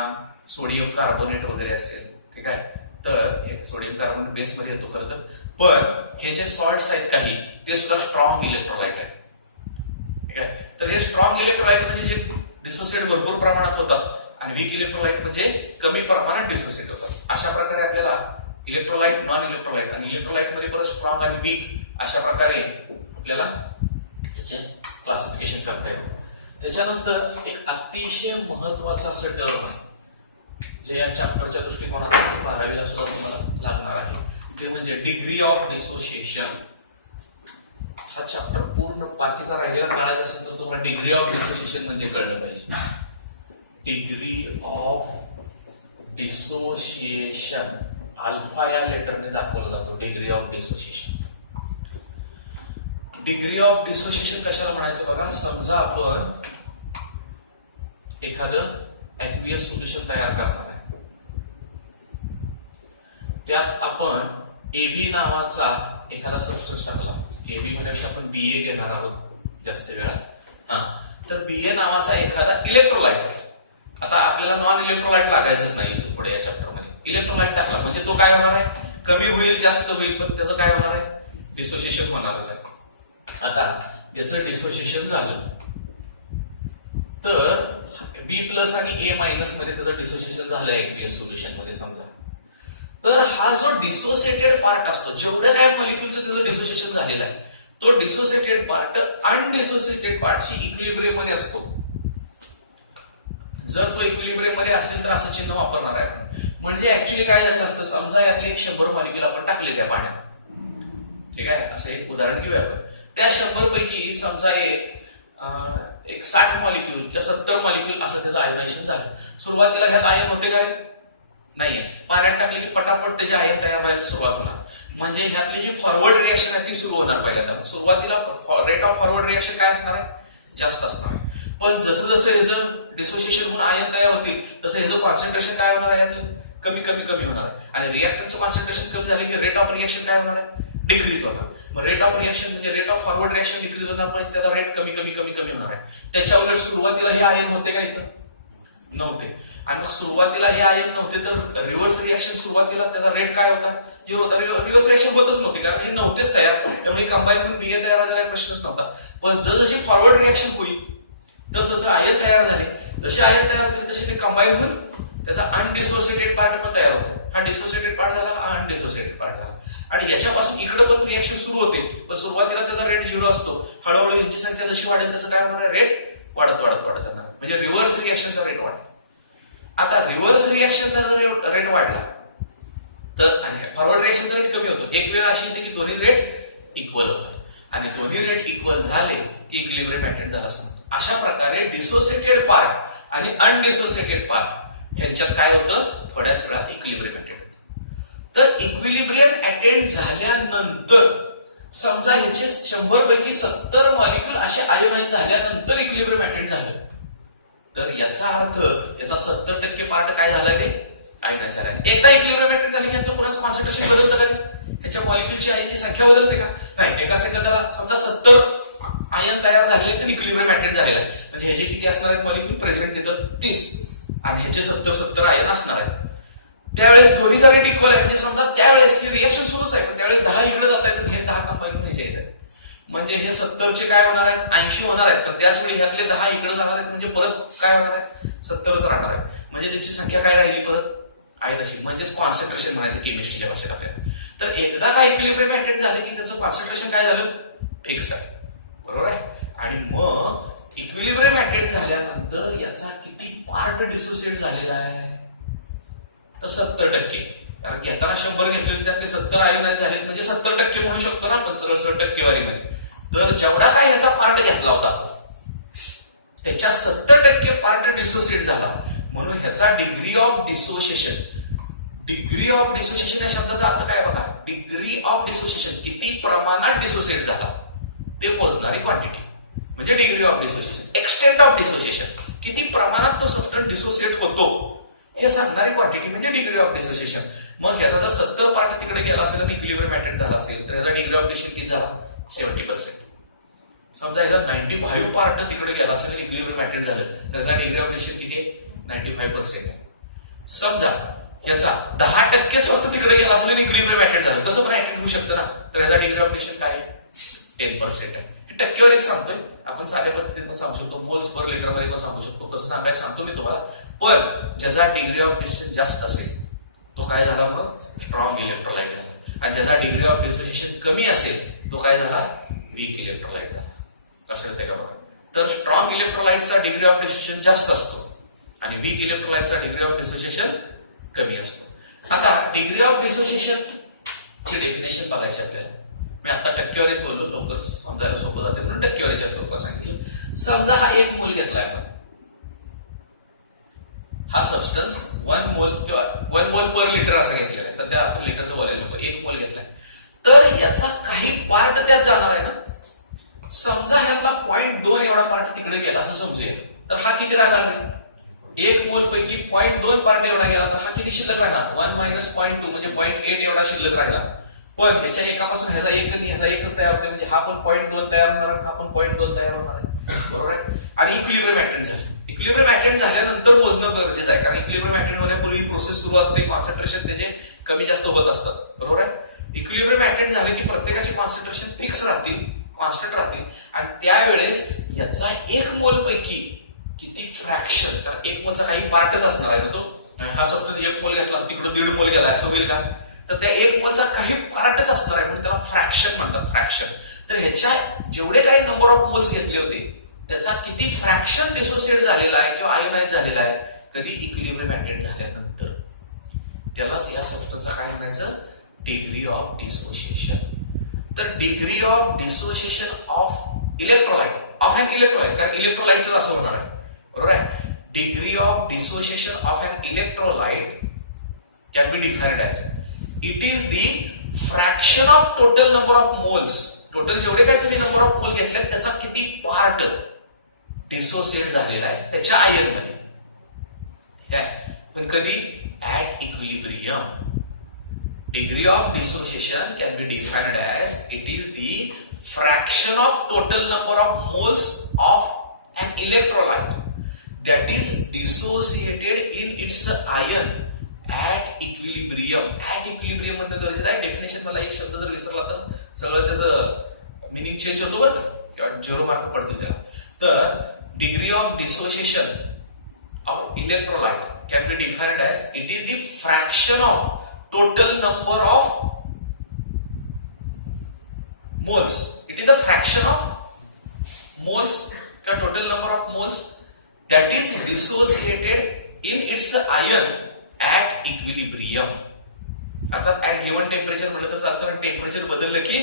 सोडियम कार्बोनेट वगैरे असेल. ठीक आहे, तर हे सोडियम कार्बोनेट बेस मध्ये येतो खरं तर. पण हे जे सॉल्ट्स आहेत काही, ते सुद्धा स्ट्रॉंग इलेक्ट्रोलाइट आहेत. ठीक आहे, तर हे स्ट्रॉंग इलेक्ट्रोलाइट म्हणजे जे डिसोसिएट भरपूर प्रमाणात होतात, आणि वीक इलेक्ट्रोलाइट म्हणजे कमी प्रमाणात डिसोसिएट होतात. अशा प्रकारे आपल्याला इलेक्ट्रोलाइट, नॉन इलेक्ट्रोलाइट आणि इलेक्ट्रोलाइट मध्ये परत स्ट्रॉंग आणि वीक अशा प्रकारे आपल्याला त्याचे क्लासिफिकेशन करता येतं. त्याच्यानंतर एक अतिशय महत्वाचं असं टर्म आहे जे या चॅप्टरच्या दृष्टिकोनातून 12वीला सुद्धा तुम्हाला लागणार आहे, ते म्हणजे डिग्री ऑफ डिसोसिएशन. हा चॅप्टर पूर्ण बाकीचा राहिलेला कळायचा असेल तर तुम्हाला डिग्री ऑफ डिसोसिएशन म्हणजे कळलं पाहिजे. डिग्री ऑफ डिसोसिएशन अल्फा या लेटरने दाखवला जातो. Degree of dissociation, degree of dissociation कशाला म्हणायचं बघा. समजा आपण एखादं एक्वियस सोल्युशन तयार करणार आहे, त्यात आपण AB नावाचा एखादा सबस्टन्स टाकला. AB म्हणजे आपण BA घेणार आहोत जास्त वेळा. तर BA नावाचा एखादा इलेक्ट्रोलाइट, आता आपल्याला नॉन इलेक्ट्रोलाइट लागायचंच नाही पुढे या चॅप्टर मध्ये. इलेक्ट्रोलाइट टाकला म्हणजे तो काय होणार आहे, कमी होईल जास्त होईल, पण त्याचं काय होणार आहे, डिसोसिएशन होणारच आहे. आता याचं डिसोसिएशन झालं तर B प्लस आणि A मायनस मध्ये त्याचं डिसोसिएशन झालं एक्वियस सोल्युशन मध्ये समजा. तर हा जो डिसोसिएटेड पार्ट असतो, जेवढं काय मॉलिक्युलचं त्याचं डिसोसिएशन झालेलं आहे, तो डिसोसिएटेड पार्ट अनडिसोसिएटेड पार्टशी इक्विलिब्रियम मध्ये असतो. जर तो इक्विलिब्रियम मध्ये असेल तर असं चिन्ह वापरणार आहे. म्हणजे ऍक्च्युअली काय झालं असतं, समजा यातले 100 मॉलिक्युल आपण टाकले त्या पाण्यात. ठीक आहे, असं एक उदाहरण घेऊया आपण. त्या 100 पैकी समजा एक 60 मॉलिक्युल किंवा 70 मॉलिक्युल असं त्याचं आयनायझेशन झालं. सुरुवातीला ह्यात आयन होते काय, नाहीये. पाण्यात टाकले की पटापट त्याचे आयन तयार व्हायला सुरुवात होणार. म्हणजे ह्यातली जी फॉरवर्ड रिएक्शन आहे ती सुरू होणार पहिल्यांदा. सुरुवातीला रेट ऑफ फॉरवर्ड रिएक्शन काय असणार आहे, जास्त असणार आहे. पण जसं जसं ह्याचं डिसोसिएशन होऊन आयन तयार होतील तसं ह्याचं कॉन्सन्ट्रेशन काय होणार आहे, ह्यातलं कमी कमी कमी होणार आहे. आणि रिएक्टरचं कॉन्सन्ट्रेशन कमी झालं की रेट ऑफ रिएक्शन काय होणार आहे, डिक्रीज होणार. रेट ऑफ रिएक्शन म्हणजे rate of forward reaction decrease होणार, म्हणजे त्याचा रेट कमी कमी कमी कमी होणार आहे. त्याच्या उलट सुरुवातीला हे आयन होते का, इथं नव्हते. आणि मग सुरुवातीला हे आयन नव्हते तर रिव्हर्स रिएक्शन सुरुवातीला त्याचा रेट काय होता, 0 होता. रिव्हर्स रिएक्शन होतच नव्हते कारण हे नव्हतेच तयार, त्यामुळे कंबाईन होऊन BA तयार व्हायचा काही प्रश्नच नव्हता. पण जसजशी फॉरवर्ड रिएक्शन होईल तर तसं आयन तयार झाले, जसे आयन तयार होतील तसे ते कंबाईन होऊन त्याचा अनडिसोसिएटेड पार्ट पण तयार होतो. हा डिसोसिएटेड पार्ट झाला, हा अनडिसोसिएटेड पार्ट झाला. आणि याच्यापासून इकडे पण रिएक्शन सुरू होते, पण सुरुवातीला त्याचा रेट 0 असतो. हळूहळू यांची संख्या जशी वाढेल तसं काय होणार आहे, रेट वाढत वाढत वाढत जाणार. म्हणजे रिव्हर्स रिएक्शनचा रेट वाढतो. आता रिव्हर्स रिएक्शनचा जर रेट वाढला तर आणि फॉरवर्ड रिएक्शनचा रेट कमी होतो. एक वेळ अशी येते की दोन्ही रेट इक्वल होतात, आणि दोन्ही रेट इक्वल झाले की इक्विलिब्रियम मेंटेन झाला असं. अशा प्रकारे डिसोसिएटेड पार्ट आणि अनडिसोसिएटेड पार्ट ह्यांच्यात काय होतं, थोड्याच वेळात इक्विलिब्रियम मेंटेन होतं. तर इक्विलिब्रियम अटेंड झाल्यानंतर समजा ह्याचे 100 पैकी 70 मॉलिक्यूल असे आयोनाइज झाल्यानंतर इक्विलिब्रियम अटेंड झालं, तर याचा अर्थ याचा 70% पार्ट काय झालाय रे, आयोनाइज झालाय. एकदा इक्विलिब्रियम अटेंड झाली की ह्यातलं पुन्हा कॉन्सन्ट्रेशन बदलतं का, ह्याच्या मॉलिक्यूलची आयनची संख्या बदलते का, नाही. एका सेकंदाला समजा 70 आयन तयार झालेले तर इक्विलिब्रियम अटेंड झालेला आहे, म्हणजे ह्याचे किती असणार आहेत मॉलिक्यूल प्रेझेंट तिथं 30 आणि ह्याचे 70 आयन असणार आहेत. त्यावेळेस दोन्ही जर इक्वल आहे, म्हणजे समजा त्यावेळेस ही रिएक्शन सुरूच आहे, त्यावेळेस 10 इकडे जात आहेत आणि हे 10 कंबाईन न्यायचे आहेत, म्हणजे हे 70 चे काय होणार आहेत 80 होणार आहेत, पण त्याच वेळी ह्यातले 10 इकडे जाणार आहेत, म्हणजे परत काय होणार आहे 70च राहणार आहे, म्हणजे त्याची संख्या काय राहिली परत आहे तशी, म्हणजेच कॉन्सन्ट्रेशन म्हणायचं केमिस्ट्रीच्या भाषेत आपल्याला. तर एकदा काय इक्विलिब्रियम अटेंड झाले की त्याचं कॉन्सन्ट्रेशन काय झालं फिक्स आहे, बरोबर आहे. आणि मग इक्विलिब्रियम अटेंड झाल्यानंतर याचा किती पार्ट डिसोसिएट झालेला आहे, तर 70%. कारण घेताना 100 घेतले होते त्यातले 70 आयोनाइज झालेत, म्हणजे 70% म्हणू शकतो ना आपण सरळ टक्केवारीमध्ये. तर जेवढा काय याचा पार्ट घेतला होता त्याच्या 70% पार्ट डिसोसिएट झाला, म्हणून ह्याचा degree of dissociation, degree of dissociation या शब्दाचा अर्थ काय बघा, डिग्री ऑफ डिसोसिएशन किती प्रमाणात डिसोसिएट झाला ते मोजणारी क्वांटिटी म्हणजे degree of dissociation. Extent of dissociation किती प्रमाणात तो सबस्टन्स डिसोसिएट होतो हे सांगणारी क्वांटिटी म्हणजे डिग्री ऑफ डिसोसिएशन. मग ह्याचा जर 70 पार्ट तिकडे गेला असेल आणि इक्विलिब्रियम अटेंड झाला असेल तर याचा डिग्री ऑफ डिसोसिएशन किती झाला 70%. समजा याचा 95 पार्ट तिकडे गेला असेल आणि इक्विलिब्रियम अटेंड झालं तर याचा डिग्री ऑफ डिसोसिएशन किती आहे 95% आहे. समजा याचा 10% फक्त तिकडे गेला असेल आणि इक्विलिब्रियम अटेंड झालं, कसं पण अटेंड होऊ शकतं ना, तर याचा डिग्री ऑफ डिसोसिएशन काय आहे 10% आहे. टक्केवारी एक सांगतोय आपण, साध्या पद्धतीने पण सांगू शकतो, मोल्स पर लिटर मध्ये पण सांगू शकतो, कसं सांगायचं सांगतो मी तुम्हाला. पण ज्याचा डिग्री ऑफ डिसोसिएशन जास्त असेल तो काय झाला मग स्ट्रॉंग इलेक्ट्रोलाइट झाला, आणि ज्याचा डिग्री ऑफ डिसोसिएशन कमी असेल तो काय झाला वीक इलेक्ट्रोलाइट झाला. कसं येते का बघा, तर स्ट्रॉंग इलेक्ट्रोलाइटचा डिग्री ऑफ डिसोसिएशन जास्त असतो आणि वीक इलेक्ट्रोलाइटचा डिग्री ऑफ डिसोसिएशन कमी असतो. आता डिग्री ऑफ डिसोसिएशन ची डेफिनेशन बघायची आपल्याला. मी आता टक्केवारीत बोललो, लवकर समजायला सोपं जाते म्हणून टक्केवारीच्या स्वरूपात सांगितलं. समजा हा 1 मोल घेतलाय आपण, हा सबस्टन्स 1 मोल किंवा 1 मोल पर लिटर असं घेतलेला आहे, सध्या आपण लिटरचं बोलायला 1 मोल घेतलाय, तर याचा काही पार्ट त्यात जाणार आहे ना. समजा ह्यातला 0.2 एवढा पार्ट तिकडे गेला असं समजूया, तर हा किती राहणार नाही, 1 मोल पैकी 0.2 पार्ट एवढा गेला तर हा किती शिल्लक राहणार 1 मायनस 0.2 म्हणजे 0.8 एवढा शिल्लक राहिला. पण ह्याच्या एकापासून ह्याचा एक आणि ह्याचा एकच तयार होतो, म्हणजे हा पण 0.2 तयार होणार आहे, हा पण 0.2 तयार होणार आहे, बरोबर आहे. आणि इक्विलिब्रियम अटेंड झालं, इक्विलिब्रियम अटेंड झाल्यानंतर मोजणं गरजेचं आहे, कारण इक्विलिब्रियम अटेंड होण्यापूर्वी प्रोसेस सुरू असते, कॉन्सन्ट्रेशन त्याचे कमी जास्त होत असतात, बरोबर आहे. इक्विलिब्रियम अटेंड झाले की प्रत्येकाचे कॉन्सन्ट्रेशन फिक्स राहतील, कॉन्स्टंट राहतील, आणि त्यावेळेस याचा 1 मोल पैकी किती फ्रॅक्शन, कारण 1 मोलचा काही पार्टच असणार आहे ना तो, हा समजा 1 मोल घेतला तिकडे 1.5 मोल गेला असं होईल का, तर त्या 1 मोलचा काही पार्टच असणार आहे म्हणून त्याला फ्रॅक्शन म्हणतात, फ्रॅक्शन. तर ह्याच्या जेवढे काही नंबर ऑफ मोल्स घेतले होते त्याचा किती फ्रॅक्शन डिसोसिएट झालेला आहे किंवा आयोनाइज झालेला आहे कधी इक्विलिब्रियम अटेंड झाल्यानंतर, त्यालाच या सबस्टन्सचा काय म्हणायचं डिग्री ऑफ डिसोसिएशन. तर degree of dissociation of electrolyte, of an electrolyte, कारण इलेक्ट्रोलाइटच असं होणार आहे, बरोबर आहे. Degree of dissociation of an electrolyte can be defined as it is the fraction of total number of moles, total जेवढे काही तुम्ही नंबर ऑफ मोल घेतले त्याचा किती पार्ट डिसोसिएट झालेला आहे त्याच्या आयन मध्ये, ठीक आहे. पण कधी at equilibrium. Degree of dissociation can be defined as it is the fraction of total number of moles of an electrolyte that is dissociated in its ion at equilibrium. At equilibrium म्हणणं गरजेचं आहे. Definition मला एक शब्द जर विसरला तर सगळं त्याचं मिनिंग चेंज होतो बरं किंवा 0 मार्क पडतील त्याला. तर degree of dissociation of electrolyte can be defined as it is the fraction of total number of moles. It is the fraction of moles किंवा total number of moles that is dissociated in its ion at equilibrium. अर्थात at given temperature म्हटलं तर चालतं, कारण temperature बदललं की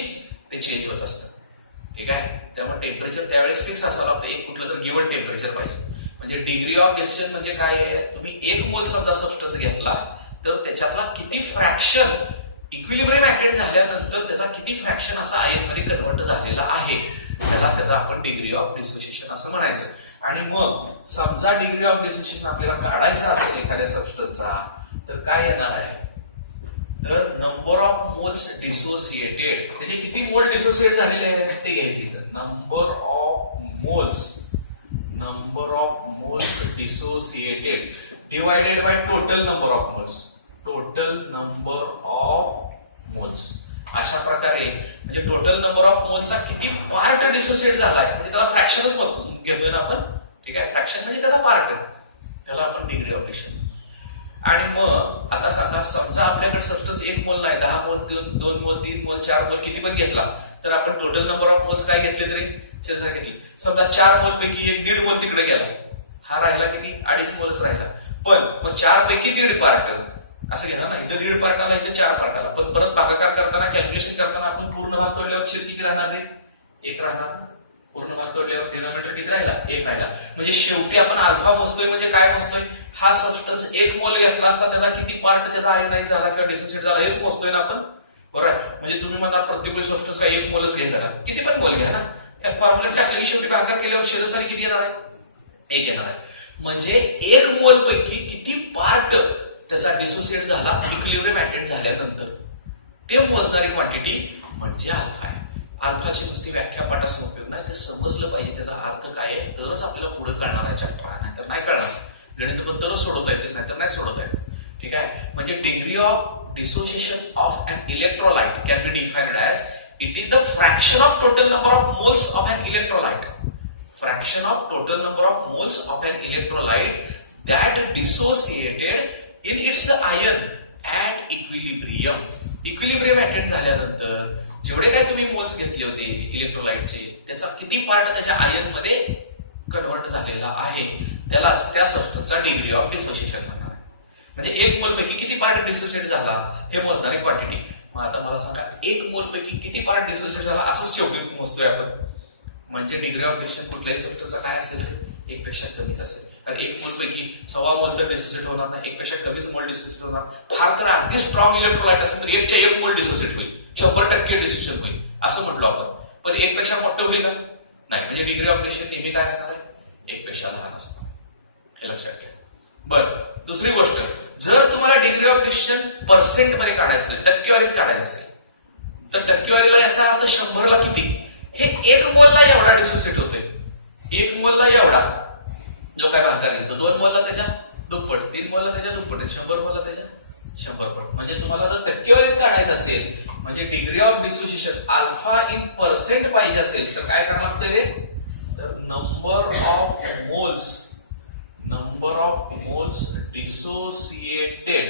ते change होत असतं, ठीक आहे. त्यामुळे टेम्परेचर त्यावेळेस फिक्स असावं लागतं, एक कुठलं तर गिवन टेम्परेचर पाहिजे. म्हणजे डिग्री ऑफ डिसोसिएशन म्हणजे काय आहे, तुम्ही 1 मोल समजा सबस्टन्स घेतला तर त्याच्यातला किती फ्रॅक्शन इक्विलिब्रियम अटेंड झाल्यानंतर त्याचा किती फ्रॅक्शन असा आयन मध्ये कन्वर्ट झालेला आहे त्याचा आपण डिग्री ऑफ डिसोसिएशन असं म्हणायचं. आणि मग समजा डिग्री ऑफ डिसोसिएशन आपल्याला काढायचा असेल एखाद्या सबस्टन्सचा तर काय येणार आहे, तर नंबर ऑफ मोल्स डिसोसिएटेड, त्याचे किती मोल डिसोसिएट झालेले आहेत ते घ्यायचे. तर number of moles dissociated divided by total number of moles. अशा प्रकारे म्हणजे टोटल नंबर ऑफ मोल्सचा किती पार्ट डिसोसिएट झालाय म्हणजे त्याला फ्रॅक्शनच घेतोय ना आपण. ठीक आहे, फ्रॅक्शन म्हणजे त्याचा पार्ट, त्याला आपण डिग्री ऑफ डिसोसिएशन. आणि मग आता सांगा, समजा आपल्याकडे सबस्टन्स 1 मोल नाही, 10 मोल, 2 मोल, 3 मोल, 4 मोल किती पण घेतला तर आपण टोटल नंबर ऑफ मोल्स काय घेतले तरी चर्चा घेतली. समजा 4 मोल पैकी 1.5 मोल तिकडे गेला, हा राहिला किती 2.5 मोलच राहिला. पण मग 4 पैकी 1.5 पार्ट असं घेणार ना, इथं 1.5 पार्ट आला, इथे 4 पार्ट आला. पण परत भागाकार करताना कॅल्क्युलेशन करताना आपण पूर्ण भाग तोडल्यावर शेर किती राहणार आहे, 1 राहणार. पूर्ण भाग तोडल्यावर डिनॉमिनेटर किती राहिला, 1 राहिला. म्हणजे शेवटी आपण अल्फा मोजतोय म्हणजे काय मोजतोय, हा सबस्टन्स 1 मोल घेतला असता त्याचा किती पार्ट त्याचा आयोनाइज झाला किंवा डिसोसिएट झाला हेच मोजतोय ना आपण. बरोबर. म्हणजे तुम्ही म्हणा प्रत्येक सबस्टन्स काय 1 मोलच घ्यायचा का, किती पण मोल घ्या ना, त्या फॉर्म्युला टाकले की शेवटी भागाकार केल्यावर शेजारी किती येणार आहे, 1 येणार आहे. म्हणजे 1 मोल पैकी किती पार्ट त्याचा डिसोसिएट झाला इक्विलिब्रियम अटेंड झाल्यानंतर ते मोजणारी क्वांटिटी म्हणजे अल्फा आहे. अल्फाची नुसती व्याख्या पाठासून उपयोग नाही, ते समजलं पाहिजे त्याचा अर्थ काय आहे, तरच आपल्याला पुढे कळणार आहे चॅप्टर, नाहीतर नाही कळणार. गणित पण तरच सोडवता येतील, नाहीतर नाही सोडवता येत. ठीक आहे, म्हणजे degree of dissociation of an electrolyte can B defined as it is the fraction of total number of moles of an electrolyte. Fraction of total number of moles of an electrolyte that dissociated in its ion at equilibrium. Equilibrium attend झाल्यानंतर जेवढे काय तुम्ही moles घेतले होते इलेक्ट्रोलाइटचे त्याचा किती part त्याच्या ion मध्ये कन्वर्ट झालेला आहे त्याला त्या सबस्टन्सचा डिग्री ऑफ डिसोसिएशन म्हणणार आहे. म्हणजे 1 मोल पैकी किती पार्ट डिसोसिएट झाला हे मोजणारी क्वांटिटी. मग आता मला सांगा 1 मोल पैकी किती पार्ट डिसोसिएट झाला असं शेवटी मोजतोय आपण. म्हणजे डिग्री ऑफ डिसोसिएशन कुठल्याही सबस्टन्सचा काय असेल 1 पेक्षा कमीच असेल. कारण 1 मोल पैकी 1.25 मोल तर डिसोसिएट होणार नाही, 1 पेक्षा कमीच मोल डिसोसिएट होणार. फार तर अगदी स्ट्रॉंग इलेक्ट्रोलाइट असेल तर 1 च्या 1 मोल डिसोसिएट होईल, 100% डिसोसिएट होईल असं म्हटलं आपण. पण 1 पेक्षा मोठं होईल का, नाही. म्हणजे डिग्री ऑफ डिसोसिएशन नेहमी काय असणार आहे, 1 पेक्षा लहान असणार, हे लक्षात घ्या. बरं, दुसरी गोष्ट, जर तुम्हाला डिग्री ऑफ डिसोसिएशन पर्सेंट मध्ये काढायचं असेल, टक्केवारीत काढायचं असेल तर टक्केवारीला याचा अर्थ 100 ला किती, हे 1 मोलला एवढा डिसोसिएट होतोय, 1 मोलला एवढा जो काय भागाकार लिहितो, 2 मोलला त्याच्या दुप्पट, 3 मोलला त्याच्या दुप्पट, 100 मोलला त्याच्या 100 पट. म्हणजे तुम्हाला जर टक्केवारीत काढायचं असेल म्हणजे degree of dissociation alpha in percent पाहिजे असेल तर काय करावं लागतं रे, तर number of moles dissociated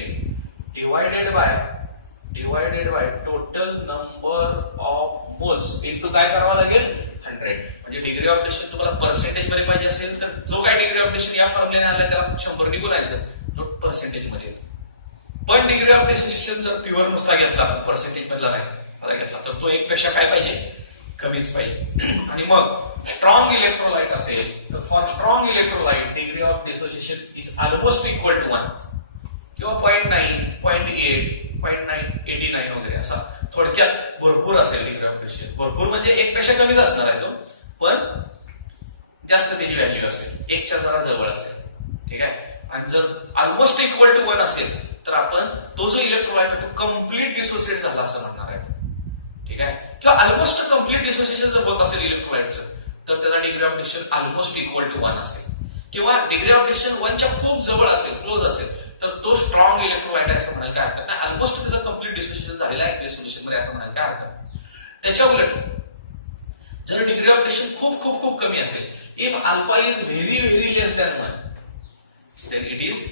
divided by total number of moles into काय करावं लागेल 100. म्हणजे डिग्री ऑफ डिसोसिएशन तुम्हाला पर्सेंटेज मध्ये पाहिजे असेल तर जो काय डिग्री ऑफ डिसोसिएशन या फॉर्म्युल्याने आला त्याला 100 ने गुणायचं, जो पर्सेंटेज मध्ये येतो. पण डिग्री ऑफ डिसोसिएशन जर प्युअर नुसता घेतला पर्सेंटेज मधला नाही साधा घेतला तर तो 1 पेक्षा काय पाहिजे, कमीच पाहिजे. आणि मग स्ट्रॉंग इलेक्ट्रोलाइट असेल तर for strong electrolyte degree of dissociation is almost equal to 1 किंवा 0.9, 0.8, 0.989 वगैरे असा थोडक्यात भरपूर असेल डिग्री ऑफ डिसोसिएशन. भरपूर म्हणजे 1 पेक्षा कमीच असणार आहे तो, पण जास्त त्याची व्हॅल्यू असेल, 1 च्या जरा जवळ असेल. ठीक आहे. आणि जर ऑलमोस्ट इक्वल टू 1 असेल तर आपण तो जो इलेक्ट्रोलाइट आहे तो कम्प्लीट डिसोसिएट झाला असं म्हणणार आहे. ठीक आहे. किंवा ऑलमोस्ट कम्प्लीट डिसोसिएशन जर होत असेल इलेक्ट्रोलाइटचं तर त्याचा degree of dissociation almost equal to 1 असेल. किंवा डिग्री ऑफ डिसोसिएशन 1 च्या खूप जवळ असेल, क्लोज असेल तर तो स्ट्रॉंग इलेक्ट्रोलाइट आहे असं म्हणायला काय हरकत नाही. ऑलमोस्ट त्याचा कम्प्लीट डिसोसिएशन झालेला आहे सोल्युशन मध्ये असं म्हणायला काय हरकत नाही. त्याच्या उलट जर डिग्री ऑफ डिसोसिएशन खूप खूप खूप कमी असेल, if alpha is very less than 1 then it is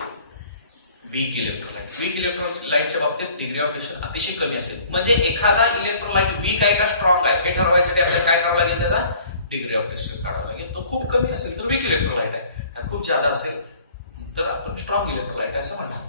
weak electrolyte. Weak इलेक्ट्रोलाइटच्या बाबतीत डिग्री ऑफ डिसोसिएशन अतिशय कमी असेल. म्हणजे एखादा इलेक्ट्रोलाइट वीक आहे का स्ट्रॉंग आहे हे ठरवायसाठी आपल्याला काय करावं लागेल, त्याचा डिग्री ऑफ डिसोसिएशन काढावं लागेल. तो खूप कमी असेल तर वीक इलेक्ट्रोलाइट आहे आणि खूप जादा असेल तर आपण स्ट्रॉंग इलेक्ट्रोलाइट आहे असं म्हणतो.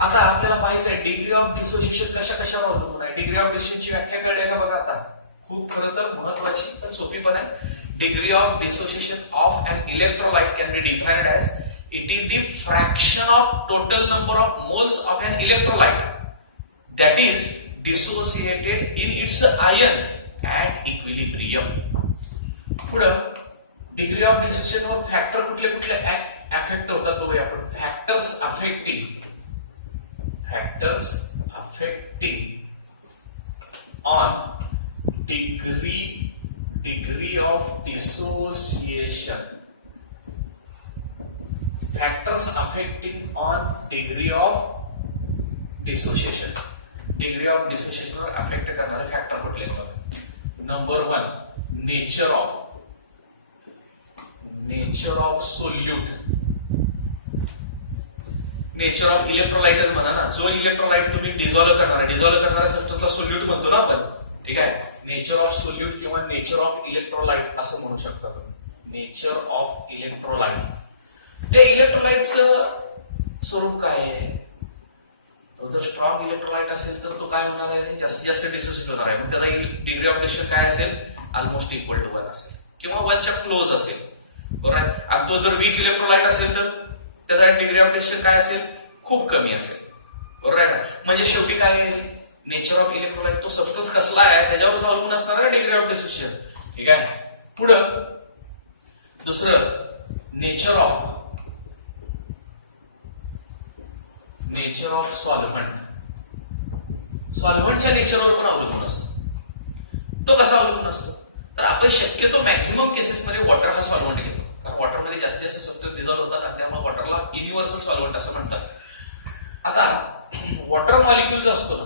आता आपल्याला पाहायचं आहे डिग्री ऑफ डिसोसिएशन कशावर अवलंबून आहे. डिग्री ऑफ डिसोसिएशनची व्याख्या कळली का बघा. आता खूप खरं तर महत्वाची पण सोपी पण आहे. Degree of dissociation of an electrolyte can B defined as it is the fraction of total number of moles of an electrolyte that is dissociated in its ion at equilibrium. पुढं डिग्री ऑफ डिसोसिएशन वर factor कुठले कुठले affect होतात बघूया आपण. Factors affecting on degree of dissociation. Factors affecting on degree of dissociation. Degree of dissociation वर affect करणारे factor कुठले आहेत? Number 1 nature of solute. Nature of इलेक्ट्रोलाइटच म्हणा ना. जो इलेक्ट्रोलाइट तुम्ही डिझॉल्व्ह करणाऱ्या सबस्टन्सला सोल्यूट म्हणतो ना आपण. ठीक आहे. नेचर ऑफ सोल्यूट किंवा नेचर ऑफ इलेक्ट्रोलाइट असं म्हणू शकता तुम्ही. Nature of electrolyte. त्या इलेक्ट्रोलाइटचं स्वरूप काय आहे? तो जर स्ट्रॉंग इलेक्ट्रोलाइट असेल तर तो काय होणार आहे? जास्तीत जास्त डिसोसिएट होणार आहे. त्याचा डिग्री ऑफ डिसोसिएशन काय असेल? ऑलमोस्ट इक्वल टू 1 असेल किंवा 1च्या क्लोज असेल. बरोबर आहे. आणि तो जर वीक इलेक्ट्रोलाइट असेल तर त्याचा डिग्री ऑफ डिसोसिएशन काय असेल? खूप कमी असेल. बरोबर आहे. म्हणजे शेवटी काय आहे? नेचर ऑफ इलेक्ट्रोलाइट तो सबस्टन्स कसला आहे त्याच्यावरच अवलंबून असणार आहे डिग्री ऑफ डिसोसिएशन. ठीक आहे. पुढं दुसरं नेचर ऑफ सॉल्व्हंट. सॉल्व्हंटच्या नेचरवर पण अवलंबून असतो. तो कसा अवलंबून असतो? तर आपण शक्यतो मॅक्झिमम केसेसमध्ये वॉटर हा सॉल्व्हंट घेतो. कारण वॉटरमध्ये जास्तीत जास्त सबस्टन्स डिझॉल्व्ह होतात आणि त्यामुळे वॉटरला युनिव्हर्सल सॉल्व्हंट असं म्हणतात. आता वॉटर मॉलिक्युल्स असतो ना,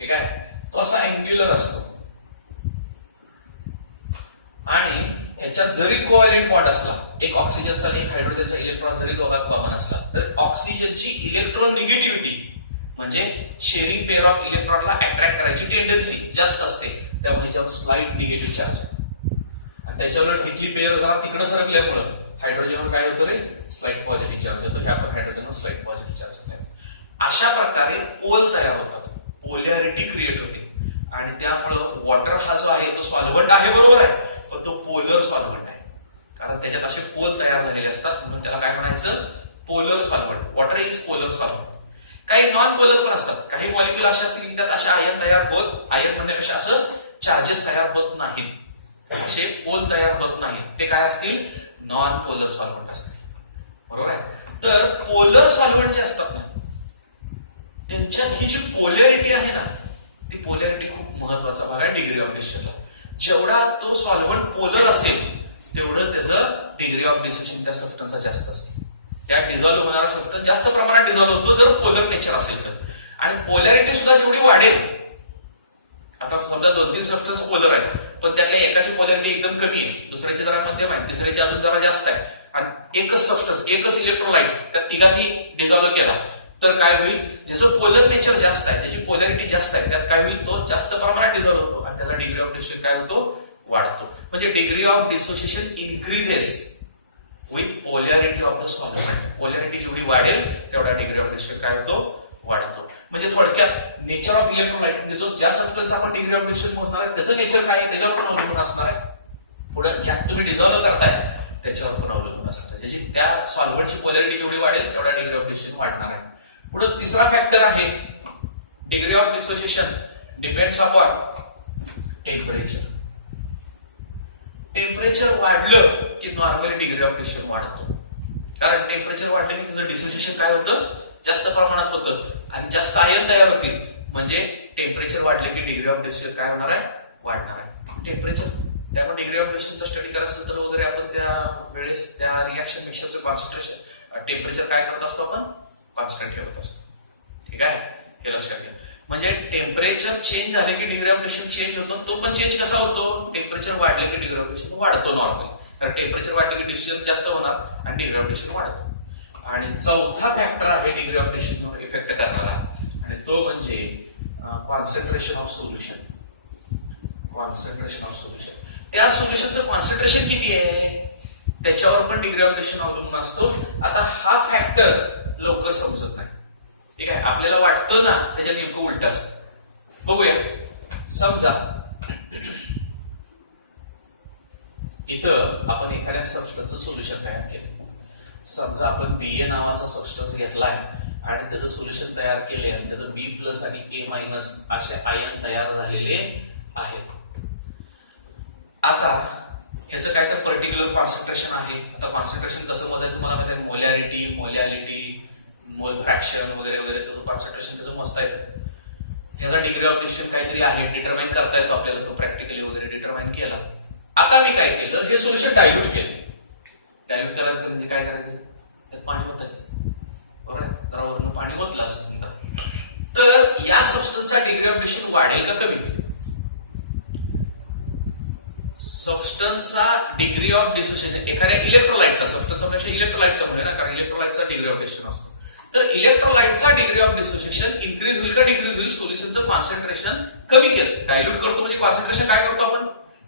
ठीक आहे, तो असा अँग्युलर असतो आणि ह्याच्यात जरी कोव्हॅलेंट बॉन्ड असला, एक ऑक्सिजनचा आणि एक हायड्रोजनचा इलेक्ट्रॉन जरी दोघात कॉमन असला, तर ऑक्सिजनची इलेक्ट्रॉन निगेटिव्हिटी म्हणजे शेअरिंग पेअर ऑफ इलेक्ट्रॉनला अट्रॅक्ट करायची टेंडन्सी जास्त असते. त्यामुळे ह्याच्यावर स्लाइट निगेटिव्ह चार्ज आहे. आणि त्याच्यावर घेतली पेअर जरा तिकडे सरकल्यामुळे हायड्रोजनवर काय होतं रे? स्लाइट पॉझिटिव्ह चार्ज होतो. हे आपण हायड्रोजनवर स्लाइट पॉझिटिव्ह चार्ज होत. अशा प्रकारे पोल तयार होतात, पोलॅरिटी क्रिएट होते आणि त्यामुळं वॉटर हा जो आहे तो सॉल्व्हंट आहे, बरोबर आहे, पण तो पोलर सॉल्व्हंट आहे. कारण त्याच्यात असे पोल तयार झालेले असतात म्हणून त्याला काय म्हणायचं? Polar solvent. Water is polar solvent. काही नॉन पोलर पण असतात. काही मॉलिक्युल असे असतील की त्यात अशा आयन तयार होत, आयन म्हणण्यापेक्षा असं चार्जेस तयार होत नाहीत, असे पोल तयार होत नाहीत. ते काय असतील? नॉन पोलर सॉल्व्हंट असतील. बरोबर आहे. तर पोलर सॉल्व्हंट जे असतात ना, त्यांच्यात ही जी पोलॅरिटी आहे ना, ती पोलॅरिटी खूप महत्वाचा भाग आहे डिग्री ऑफ डिसोसिएशनला. जेवढा तो सॉल्व्हंट पोलर असेल तेवढं त्याचं डिग्री ऑफ डिसोसिएशन त्या सबस्टन्सचा जास्त असते. त्या डिझॉल्व्ह होणारा सबस्टन्स जास्त प्रमाणात डिझॉल्व्ह होतो जर पोलर नेचर असेल तर. आणि पोलॅरिटी सुद्धा जेवढी वाढेल, आता समजा 2-3 सबस्टन्स पोलर आहेत पण त्यातल्या एकाची पोलॅरिटी एकदम कमी आहे, दुसऱ्याची जरा मध्यम आहे, तिसऱ्याची अजून जरा जास्त आहे, आणि एकच सबस्टन्स, एकच इलेक्ट्रोलाइट त्या तिघातही डिझॉल्व्ह केला तर काय होईल? ज्याचं पोलर नेचर जास्त आहे, त्याची पोलॅरिटी जास्त आहे, त्यात काय होईल? तो जास्त प्रमाणात डिझॉल्व्ह होतो आणि त्याचा डिग्री ऑफ डिसोसिएशन काय होतो? वाढतो. म्हणजे degree of dissociation increases with polarity of the solvent. Polarity जेवढी वाढेल तेवढा डिग्री ऑफ डिसोसिएशन काय होतो? वाढतो. म्हणजे थोडक्यात नेचर ऑफ इलेक्ट्रोलाइट म्हणजे जो ज्या सबस्टन्सचा आपण डिग्री ऑफ डिसोसिएशन मोजणार आहे त्याचं नेचर काय आहे त्याच्यावर पण अवलंबून असणार आहे. पुढे ज्यात तुम्ही डिझॉल्व्ह करताय त्याच्यावर पण अवलंबून असणार आहे. ज्याची त्या सॉल्व्हंटची पोलॅरिटी जेवढी वाढेल तेवढा डिग्री ऑफ डिसोसिएशन वाढणार आहे. पुढे तिसरा फॅक्टर आहे degree of dissociation depends upon temperature. Temperature वाढलं की नॉर्मली डिग्री ऑफ डिसोसिएशन वाढतो. कारण टेम्परेचर वाढलं की त्याचं डिसोसिएशन काय होतं? जास्त प्रमाणात होतं आणि जास्त आयन तयार होतील. म्हणजे टेम्परेचर वाढलं की डिग्री ऑफ डिसोसिएशन काय होणार आहे? वाढणार आहे. टेम्परेचर, त्यामुळे डिग्री ऑफ डिसोसिएशनचा स्टडी करायचं तर वगैरे आपण त्या वेळेस त्या रिएक्शन मिक्सरचं कॉन्सन्ट्रेशन टेम्परेचर काय करत असतो? आपण कॉन्स्टंट ठेवत असतो. ठीक आहे, हे लक्षात घ्या. म्हणजे टेम्परेचर चेंज झाले की डिग्री ऑफ डिसोसिएशन चेंज होतो. तो पण चेंज कसा होतो? टेम्परेचर वाढले की डिग्री ऑफ डिसोसिएशन वाढतो नॉर्मली. कारण टेम्परेचर वाढले की डिसोसिएशन जास्त होणार आणि डिग्री ऑफ डिसोसिएशन वाढतो. आणि चौथा फॅक्टर आहे डिग्री ऑफ डिसोसिएशनवर इफेक्ट करणारा आणि तो म्हणजे concentration of solution. Concentration of solution, त्या सोल्युशनचं कॉन्सन्ट्रेशन किती आहे त्याच्यावर पण डिग्री ऑफ डिसोसिएशन अवलंबून असतो. आता हा फॅक्टर लवकर समजत नाही. ठीक आहे, आपल्याला वाटतं ना त्याच्या नेमकं उलट असतं. बघूया. समजा इथं आपण एखाद्या सबस्टन्सचं सोल्युशन तयार केलं. समजा आपण BA नावाचा सबस्टन्स घेतलाय आणि त्याचं सोल्युशन तयार केले आणि त्याचं बी प्लस आणि ए मायनस असे आयन तयार झालेले आहेत. आता ह्याचं काय तर पर्टिक्युलर कॉन्सन्ट्रेशन आहे. आता कॉन्सन्ट्रेशन कसं मोजायचं तुम्हाला माहिती आहे, मोलॅरिटी, मोल फ्रॅक्शन वगैरे वगैरे त्याचं कॉन्सन्ट्रेशन त्याचं मस्त आहे. ह्याचा डिग्री ऑफ डिस्ट्रिब्युशन काहीतरी आहे, डिटरमाइन करता येतो आपल्याला, तो प्रॅक्टिकली वगैरे डिटरमाइन केला. आता मी काय केलं, हे सोल्युशन डायल्यूट केले. डायल्यूट करायचं म्हणजे काय करायचं, त्यात पाणी ओतायचं, बरोबर आहे, जरा वरून पाणी ओतलं असं समजा, तर या सबस्टन्सचा डिग्री ऑफ डिस्ट्रिब्युशन वाढेल का कमी होईल? सबस्टन्सचा डिग्री ऑफ डिसोसिएशन एखाद्या इलेक्ट्रोलाइटचा, सबस्टन्सपेक्षा इलेक्ट्रोलाइटचा होईल ना, कारण इलेक्ट्रोलाइटचा डिग्री ऑफ डिस्ट्रिब्युशन असतो. तर इलेक्ट्रोलाइटचा डिग्री ऑफ डिसोसिएशन इन्क्रीज होईल का डिक्रीज होईल? सोल्युशनचं कॉन्सन्ट्रेशन कमी केलं, डायल्यूट करतो म्हणजे कॉन्सन्ट्रेशन काय करतो आपण,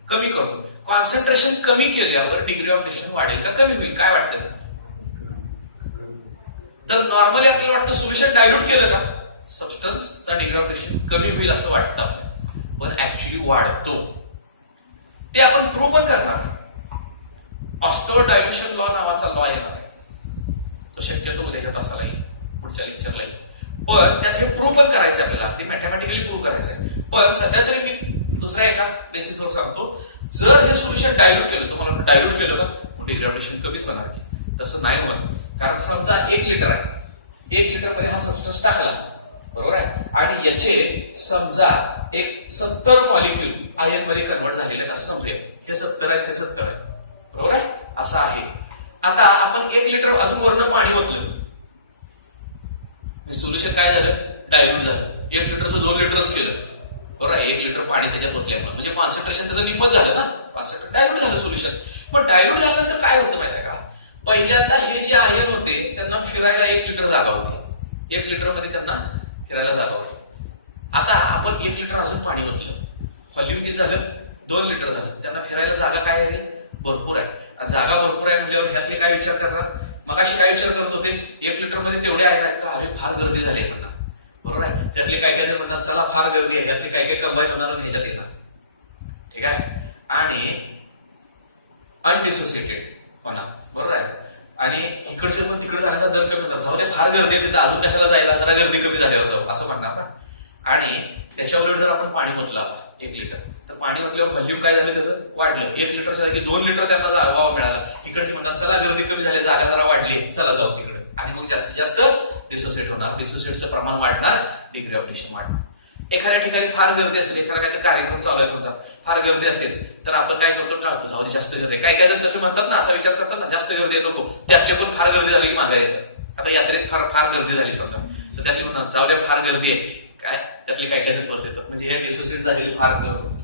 कमी करतो. कॉन्सन्ट्रेशन कमी केल्यावर डिग्री ऑफ डिस्ट्रिब्युशन वाढेल का कमी होईल, काय वाटतं? तर नॉर्मली आपल्याला वाटतं सोल्युशन डायल्यूट केलं का सबस्टन्सचा डिग्री ऑफ डिस्ट्रिब्युशन कमी होईल असं वाटतं आपल्याला, पण ऍक्च्युअली वाढतो. ते आपण प्रूव्ह पण करणार. ऑस्टर डायल्युशन लॉ नावाचा लॉ येणार आहे, तो शक्यतो उद्याच्या तासाला येईल, पुढच्या लेक्चरला येईल. पण त्यात हे प्रूव्ह पण करायचं आपल्याला, ते मॅथमॅटिकली प्रूव्ह करायचं आहे. पण सध्या तरी मी दुसऱ्या एका बेसिसवर सांगतो, जर हे सोल्युशन डायल्यूट केलं, तुम्हाला डायल्यूट केलं का डिग्री ऑफ डिस्ट्रिब्युशन कमीच होणार की? तसं नाही होत. कारण समजा 1 लिटर आहे, 1 लिटर मध्ये हा सबस्टन्स टाकला, बरोबर आहे, आणि याचे समजा एक 70 मॉलिक्यूल आयन मध्ये कन्वर्ट झालेले आहेत असं समजेल. हे 70 आहेत, हे 70 आहेत, बरोबर आहे, असं आहे. आता आपण 1 लिटर अजून वरनं पाणी ओतलं, सोल्युशन काय झालं, डायल्यूट झालं. 1 लिटरचं 2 लिटरच केलं, बरोबर आहे, 1 लिटर पाणी त्याच्यात ओतल्यामुळे म्हणजे कॉन्सन्ट्रेशन त्याचं निम्मच झालं ना, कॉन्सन्ट्रेशन डायल्यूट झालं सोल्युशन. पण डायल्यूट झाल्यानंतर काय होतं माहिती आहे का, पहिल्यांदा हे जे आयन होते त्यांना फिरायला 1 लिटर जागा होती, 1 लिटर मध्ये त्यांना फिरायला जागा होती. आता आपण 1 लिटर अजून पाणी ओतलं, व्हॉल्यूम किती झालं, 2 लिटर झालं, त्यांना फिरायला जागा काय आहे, भरपूर आहे. जागा भरपूर आहे म्हणजे ह्यातले काय विचार करणार, मगाशी काय विचार करत होते, 1 लिटर मध्ये तेवढे आहे का, अरे फार गर्दी झाली आहे म्हणणार, बरोबर आहे. त्यातले काय काय म्हणणार, चला फार गर्दी आहे, त्यातले काय काय कंबाईन होणार ह्याच्यात येतात, ठीक आहे, आणि अनडिसोसिएटेड होणार, बरोबर आहे. आणि इकडचे पण तिकडे जाण्याचा दर कमी होता, जाऊ फार गर्दी आहे तिथं, अजून कशाला जायला, जरा गर्दी कमी झाल्यावर जाऊ असं म्हणणार ना. आणि त्याच्या उलट जर आपण पाणी ओतलं 1 लिटर, तर पाणी ओतल्यावर व्हॉल्यूम काय झालं त्याचं वाढलं, 1 लिटरच्या जागी 2 लिटर त्यांना वाव मिळालं. इकडचे म्हणतात चला गर्दी कमी झाली, जागा जरा वाढली, चला जाऊ तिकडे, आणि मग जास्तीत जास्त डिसोसिएट होणार, डिसोसिएटचं प्रमाण वाढणार, डिग्री ऑफ डिस्ट्रिब्युशन वाढणार. एखाद्या ठिकाणी फार गर्दी असेल, एखादा काय कार्यक्रम चालू आहे होता, फार गर्दी असेल तर आपण काय करतो, टाळतो, जाऊ दे जास्त गर्दी. काय काय जण कसं म्हणतात ना, असा विचार करतात ना, जास्त गर्दी नको, त्यातले पण फार गर्दी झाली की माघारी येतात. आता यात्रेत फार फार गर्दी झाली समजा, तर त्यातले म्हणतात जाऊ द्या फार गर्दी आहे, काय त्यातले काय काय जण परत येतात, म्हणजे हे डिसोसिएट झालेली फार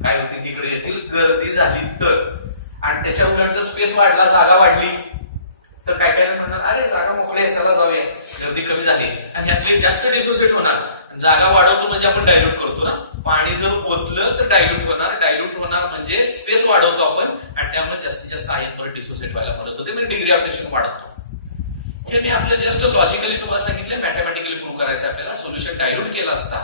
काय होती, तिकडे येतील गर्दी झाली तर. आणि त्याच्या उलट जर स्पेस वाढला, जागा वाढली, तर काय काय म्हणणार अरे जागा मोकळी आहे, चला जाऊया, गर्दी कमी झाली, आणि ह्यातले जास्त डिसोसिएट होणार. जागा वाढवतो म्हणजे आपण डायल्यूट करतो ना, पाणी जर ओतलं तर डायल्यूट होणार, डायल्यूट होणार म्हणजे स्पेस वाढवतो आपण, आणि त्यामुळे जास्तीत जास्त आयन परत डिसोसिएट व्हायला मदत होते, म्हणजे डिग्री ऑफ डिस्ट्रिब्युशन वाढवतो. हे मी आपलं जस्ट लॉजिकली तुम्हाला सांगितलं, मॅथमॅटिकली प्रूव्ह करायचं आपल्याला. सोल्युशन डायल्यूट केला असता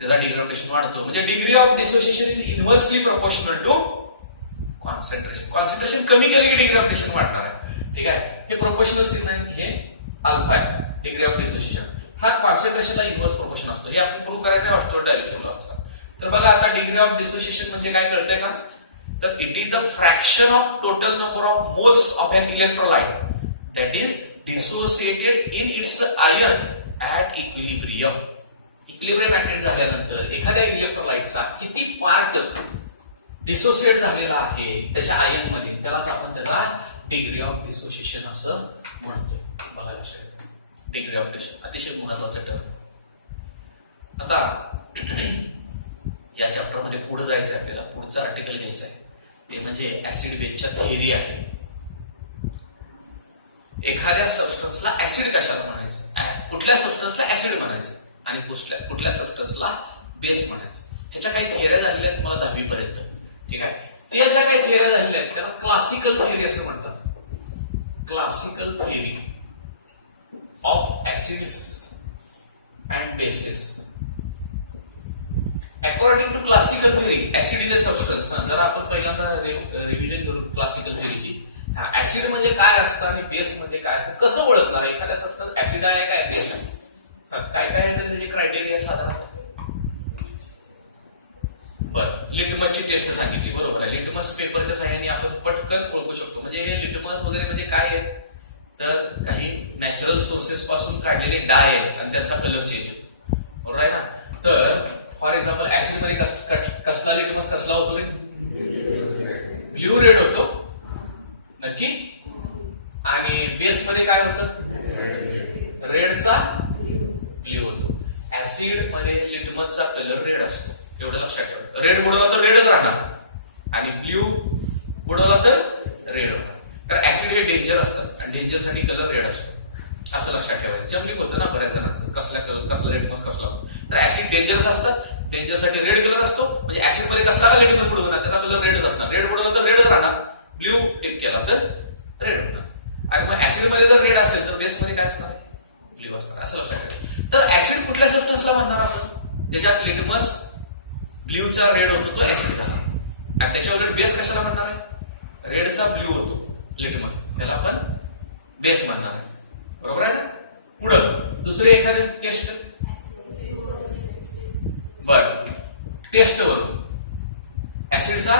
त्याचा डिग्री ऑफ डिस्ट्रिब्युशन वाढतो, म्हणजे degree of dissociation is inversely proportional to concentration. Concentration कमी केलं की डिग्री ऑफ डिस्ट्रिब्युशन वाढणार आहे, ठीक आहे. हे प्रोपोर्शनल सिग्नल आहे, हे अल्फा आहे. डिग्री ऑफ डिसोसिएशन हा कॉन्सन्ट्रेशनला इन्व्हर्स प्रोपोर्शन असतो, हे आपण प्रूव्ह करायचं आहे ऑस्टर डायल्यूशन लॉनुसार. तर बघा आता डिग्री ऑफ डिसोसिएशन म्हणजे काय कळतंय का, तर it is the fraction of total number of moles of an electrolyte that is dissociated in its ion at equilibrium. Equilibrium attain झाल्यानंतर एखाद्या इलेक्ट्रोलाइटचा किती पार्ट डिसोसिएट झालेला आहे त्याच्या आयन मध्ये, त्यालाच आपण त्याला डिग्री ऑफ डिसोसिएशन असं म्हणतो. बघा लक्षात, डिग्री ऑफ डिसोसिएशन अतिशय महत्वाचं टर्म. आता या चॅप्टर मध्ये पुढे जायचं आहे आपल्याला, पुढचं आर्टिकल घ्यायचं आहे, ते म्हणजे ऍसिड बेसच्या थिअरी आहे. एखाद्या सबस्टन्सला ऍसिड कशाला म्हणायचं, कुठल्या सबस्टन्सला ऍसिड म्हणायचं, आणि कुठल्या सबस्टन्सला बेस म्हणायचं. ह्याच्या काही थिअऱ्या झालेल्या आहेत तुम्हाला 10वी पर्यंत, ठीक आहे. त्याच्या काही थिअऱ्या झालेल्या आहेत, त्याला क्लासिकल थिअरी असं म्हणतात. Classical theory of acids and bases. According to classical theory acid is a substance. जर आपण पहिल्यांदा रिव्हिजन करू क्लासिकल थिअरीची, ऍसिड म्हणजे काय असतं आणि बेस म्हणजे काय असतं, कसं ओळखणार एखाद्या सबस्टन्स ऍसिड आहे काय बेस आहे. काय काय आहे त्याचे क्रायटेरिया साधारण? बरं, लिटमसची टेस्ट सांगितली, बरोबर आहे. लिटमस पेपरच्या साहाय्याने आपण पटकन ओळखू शकतो. म्हणजे हे लिटमस वगैरे म्हणजे काय आहे, तर काही नॅचरल सोर्सेस पासून काढलेले डाय आहेत आणि त्यांचा कलर चेंज होतो, बरोबर आहे ना. तर फॉर एक्झाम्पल ऍसिड मध्ये कसला लिटमस कसला होतो रे? ब्ल्यू रेड होतो नक्की. आणि बेस मध्ये काय होतं? रेडचा ब्ल्यू होतो. ऍसिड मध्ये लिटमसचा कलर रेड असतो, एवढं लक्षात ठेवायचं. रेड बुडवला तर रेडच राहणार आणि ब्ल्यू बुडवला तर रेड होणार. कारण ऍसिड हे डेंजर असतात आणि डेंजर साठी कलर रेड असतो, असं लक्षात ठेवायचं. जमलिंग होतं ना बऱ्याच जणांचं, कसला लिटमस कसला. तर ऍसिड डेंजरस असतात, डेंजर साठी रेड कलर असतो. म्हणजे ऍसिड मध्ये कसला लिटमस बुडवणार त्याचा कलर रेडच असणार. रेड बुडवला तर रेडच राहणार, ब्ल्यू टिप केला तर रेड होणार. आणि मग ऍसिड मध्ये जर रेड असेल तर बेस मध्ये काय असणार? ब्ल्यू असणार, असं लक्षात ठेवायचं. तर ऍसिड कुठल्या सबस्टन्सला म्हणणार आपण? ज्याच्यात लिटमस ब्ल्यूचा रेड होतो तो ऍसिड झाला. आणि त्याच्यावर बेस कशाला म्हणणार आहे? रेडचा ब्ल्यू होतो लिटमस, त्याला आपण बेस म्हणणार आहे, बरोबर आहे. पुढं दुसरे एखादे टेस्ट. बर, टेस्ट वरून ऍसिडचा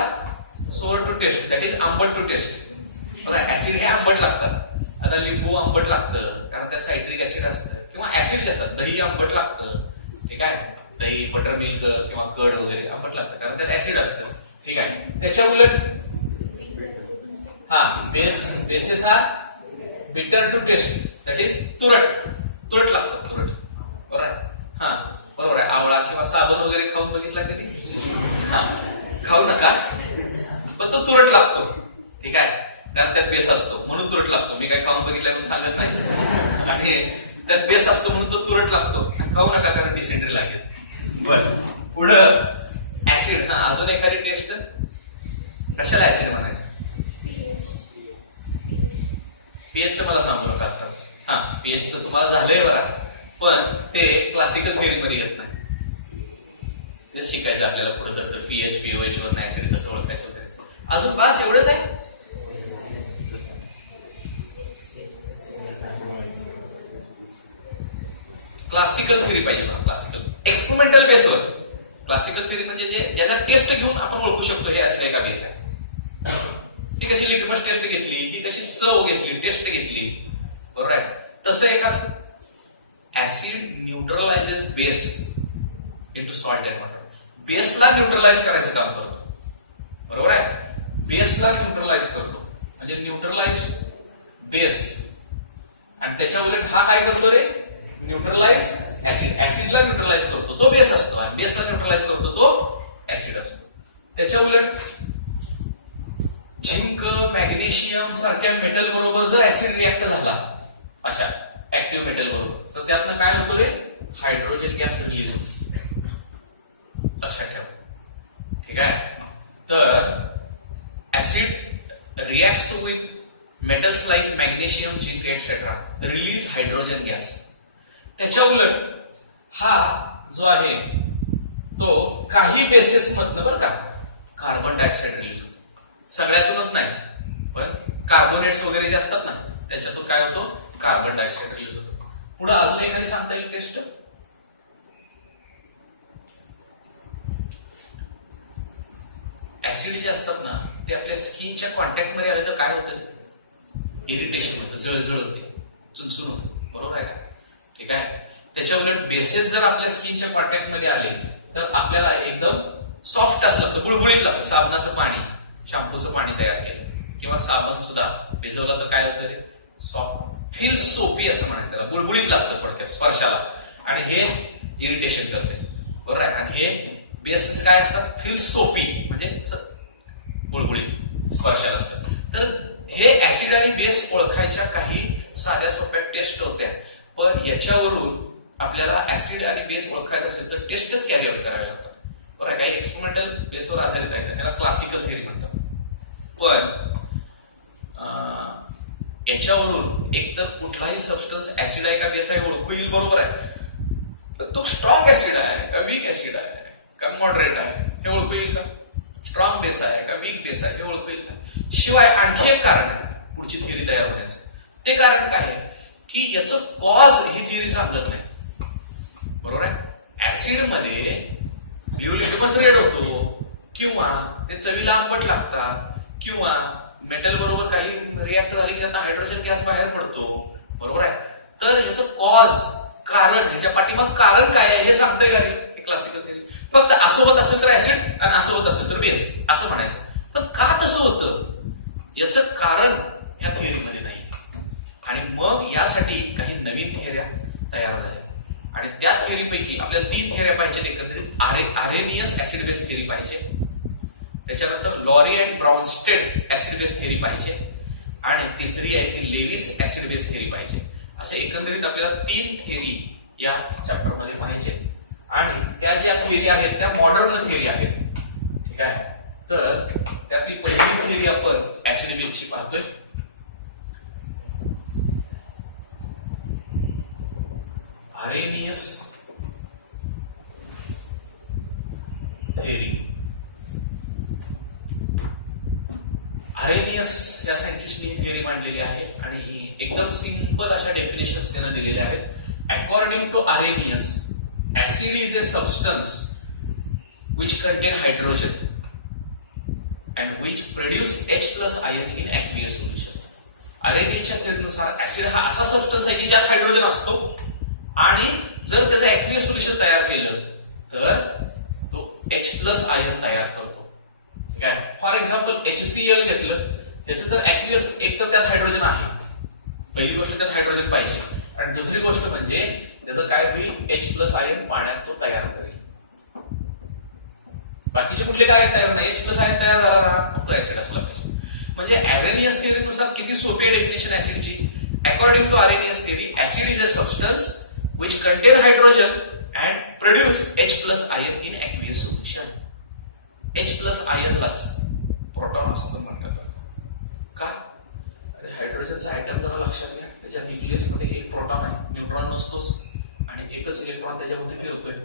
sour to test, that is आंबट टू टेस्ट. बरं, ऍसिड हे आंबट लागतात. आता लिंबू आंबट लागतं कारण त्यात सायट्रिक ऍसिड असतं, किंवा ऍसिड जे असतात, दही आंबट लागतं, ठीक आहे. दही, बटर मिल्क किंवा कर्ड वगैरे आंबट लागतं कारण त्यात ऍसिड असतं, ठीक आहे. त्याच्या उलट बेसेस आर बिटर टू टेस्ट, दॅट इज तुरट लागतं, तुरट, बरोबर आहे. बरोबर आहे. आवळा किंवा साबण वगैरे खाऊन बघितला कधी? खाऊ नका, पण तो तुरट लागतो, ठीक आहे. कारण त्यात बेस असतो म्हणून तुरट लागतो. मी काय खाऊन बघितलं म्हणून सांगत नाही. आणि त्यात बेस असतो म्हणून तो तुरट लागतो. खाऊ नका कारण डिसेंट्री लागेल. बर, पुढं ऍसिड. अजून एखादी टेस्ट. कशाला ऍसिड म्हणायचं? पीएचचं मला सांगू नका आत्ताच. पीएचचं तुम्हाला झालंय बरा, पण ते क्लासिकल थिअरी मध्ये येत नाही. ते शिकायचं आपल्याला पुढे. तर पीएच पीओएच वर ऍसिड कसं ओळखायचं वगैरे. अजून बस एवढंच आहे. क्लासिकल थिअरी पाहिजे मला. क्लासिकल एक्सपेरिमेंटल बेसवर. क्लासिकल थिअरी म्हणजे जे ज्याचा टेस्ट घेऊन आपण ओळखू शकतो हे ऍसिड आहे का बेस आहे. ती कशी लिटमस टेस्ट घेतली, ती कशी चव घेतली, टेस्ट घेतली, बरोबर आहे. तसं एखादं acid neutralises base into salt and water. बेसला न्यूट्रलाइज करायचं काम करतो, बरोबर आहे. बेसला न्यूट्रलाइज करतो म्हणजे न्यूट्रलाइज बेस. आणि त्याच्या उलट हा काय करतो रे? Neutralise acid. ऍसिडला न्यूट्रलाइज करतो तो बेस असतो आणि बेसला न्यूट्रलाइज करतो तो ऍसिड असतो. त्याच्या उलट झिंक, मॅग्नेशियम सारख्या मेटल बरोबर जर ऍसिड रिॲक्ट झाला, अशा ऍक्टिव्ह मेटल बरोबर, तर त्यातनं काय होतो रे? हायड्रोजन गॅस रिलीज होतो, लक्षात ठेवा, ठीक आहे. तर acid reacts with metals like magnesium, zinc etcetera, release hydrogen gas. त्याच्या उलट हा जो आहे तो काही बेसिस मधनं बरं का कार्बन डायऑक्साईड रिलीज होतो. सगळ्यातूनच नाही, पण कार्बोनेट्स वगैरे जे असतात ना त्याच्यातून काय होतो? कार्बन डायऑक्साईड रिलीज होतो. पुढे अजून एखादी सांगता येईल टेस्ट. ऍसिड जे असतात ना ते आपल्या स्किनच्या कॉन्टॅक्ट मध्ये आले तर काय होतं? इरिटेशन होतं, जळजळ होते, चुनचुन होतं, बरोबर आहे का? ठीक आहे. त्याच्या उलट बेसेस जर आपल्या स्किनच्या कॉन्टॅक्ट मध्ये आले तर आपल्याला एकदम सॉफ्ट असं लागतं, बुळबुळीत लागतं. साबणाचं पाणी, शॅम्पूचं पाणी तयार केलं किंवा साबण सुद्धा भिजवला तर काय होतं रे? सॉफ्ट, फील सोपी असं म्हणायचं त्याला, बुळबुळीत लागतं थोडक्यात स्पर्शाला. आणि हे इरिटेशन करते, बरोबर आहे. आणि हे बेसेस काय असतात? फील सोपी म्हणजे बुळबुळीत स्पर्शाला असतात. तर हे ऍसिड आणि बेस ओळखायच्या काही साध्या सोप्या टेस्ट होत्या, पण याच्यावरून आपल्याला ऍसिड आणि बेस ओळखायचं असेल तर टेस्टच कॅरी आउट करावे लागतात, बरोबर. काही एक्सपेरिमेंटल बेसवर आधारित आहे, त्याला क्लासिकल थिअरी म्हणतात. पण याच्यावरून एकतर कुठलाही सबस्टन्स ऍसिड आहे का बेस आहे ओळखू येईल, बरोबर आहे. तर तो स्ट्रॉंग ऍसिड आहे का वीक ऍसिड आहे का मॉडरेट आहे हे ओळखू येईल का? स्ट्रॉंग बेस आहे का वीक बेस आहे हे ओळखू येईल का? शिवाय आणखी एक कारण आहे पुढची थिअरी तयार होण्याचं. ते कारण काय आहे की याचं कॉज ही थिअरी सांगत नाही. बरोबर आहे. ऍसिड मध्ये ब्ल्यू लिटमस रेड होतो, किंवा ते चवीला आंबट लागतात, किंवा मेटल बरोबर काही रिॲक्ट झाली की त्यांना हायड्रोजन गॅस बाहेर पडतो, बरोबर आहे. तर ह्याचं कॉज, कारण, ह्याच्या पाठीमाग कारण काय आहे हे सांगतंय का रे क्लासिकल थिअरी. फक्त असं होत असेल तर ऍसिड आणि असं होत असेल तर बेस असं म्हणायचं. पण का तसं होतं याचं कारण ह्या थिअरीमध्ये नाही. आणि मग यासाठी काही नवीन थिअऱ्या तयार झाल्या, आणि त्या थिअरीपैकी आपल्याला 3 थिअऱ्या पाहिजेत एकत्रित. आरेनियस ऍसिड बेस थिअरी पाहिजे, त्याच्यानंतर Lowry and Bronsted acid base theory पाहिजे, आणि तिसरी आहे ती लेविस ऍसिड बेस थिअरी पाहिजे. असे एकंदरीत आपल्याला 3 थिअरी या चॅप्टरमध्ये पाहिजे. आणि त्या ज्या थिअरी आहेत त्या मॉडर्न थिअरी आहेत, ठीक आहे. तर त्यातली पहिली थिअरी आपण ऍसिड बेसची पाहतोय. Arrhenius theory. आरेनियस या सायंटिस्टने ही थिअरी मांडलेली आहे, आणि एकदम सिंपल अशा डेफिनेशन्स त्यानं दिलेल्या आहेत. According to Arrhenius, acid is a substance which contain hydrogen and which produce H plus ion in aqueous solution. आरेनियसच्या थिअरीनुसार ऍसिड हा असा सबस्टन्स आहे की ज्यात हायड्रोजन असतो, आणि जर त्याचं ऍक्वियस सोल्युशन तयार केलं तर तो H प्लस आयन तयार करतो. फॉर एक्झाम्पल HCl घेतलं, त्याचं जर ऍक्वियस, एक तर त्यात हायड्रोजन आहे, पहिली गोष्ट त्यात हायड्रोजन पाहिजे, आणि दुसरी गोष्ट म्हणजे त्याचं काय होईल, H प्लस आयन पाण्यात तो तयार करेल. बाकीचे कुठले काय तयार नाही, H प्लस आयन तयार झाला ना तो ऍसिड असला पाहिजे. म्हणजे आरेनियस थिअरीनुसार किती सोपी डेफिनेशन ऍसिडची. According to Arrhenius theory, acid is a substance which contain hydrogen and produce H plus ion in aqueous solution. H plus ion लाच प्रोटॉन असं म्हणतात. का? अरे हायड्रोजनचा आयटम जरा लक्षात घ्या, त्याच्या न्यूक्लियस मध्ये एक प्रोटॉन आहे, न्यूट्रॉन नसतोच, आणि एकच इलेक्ट्रॉन त्याच्यामध्ये फिरतोय.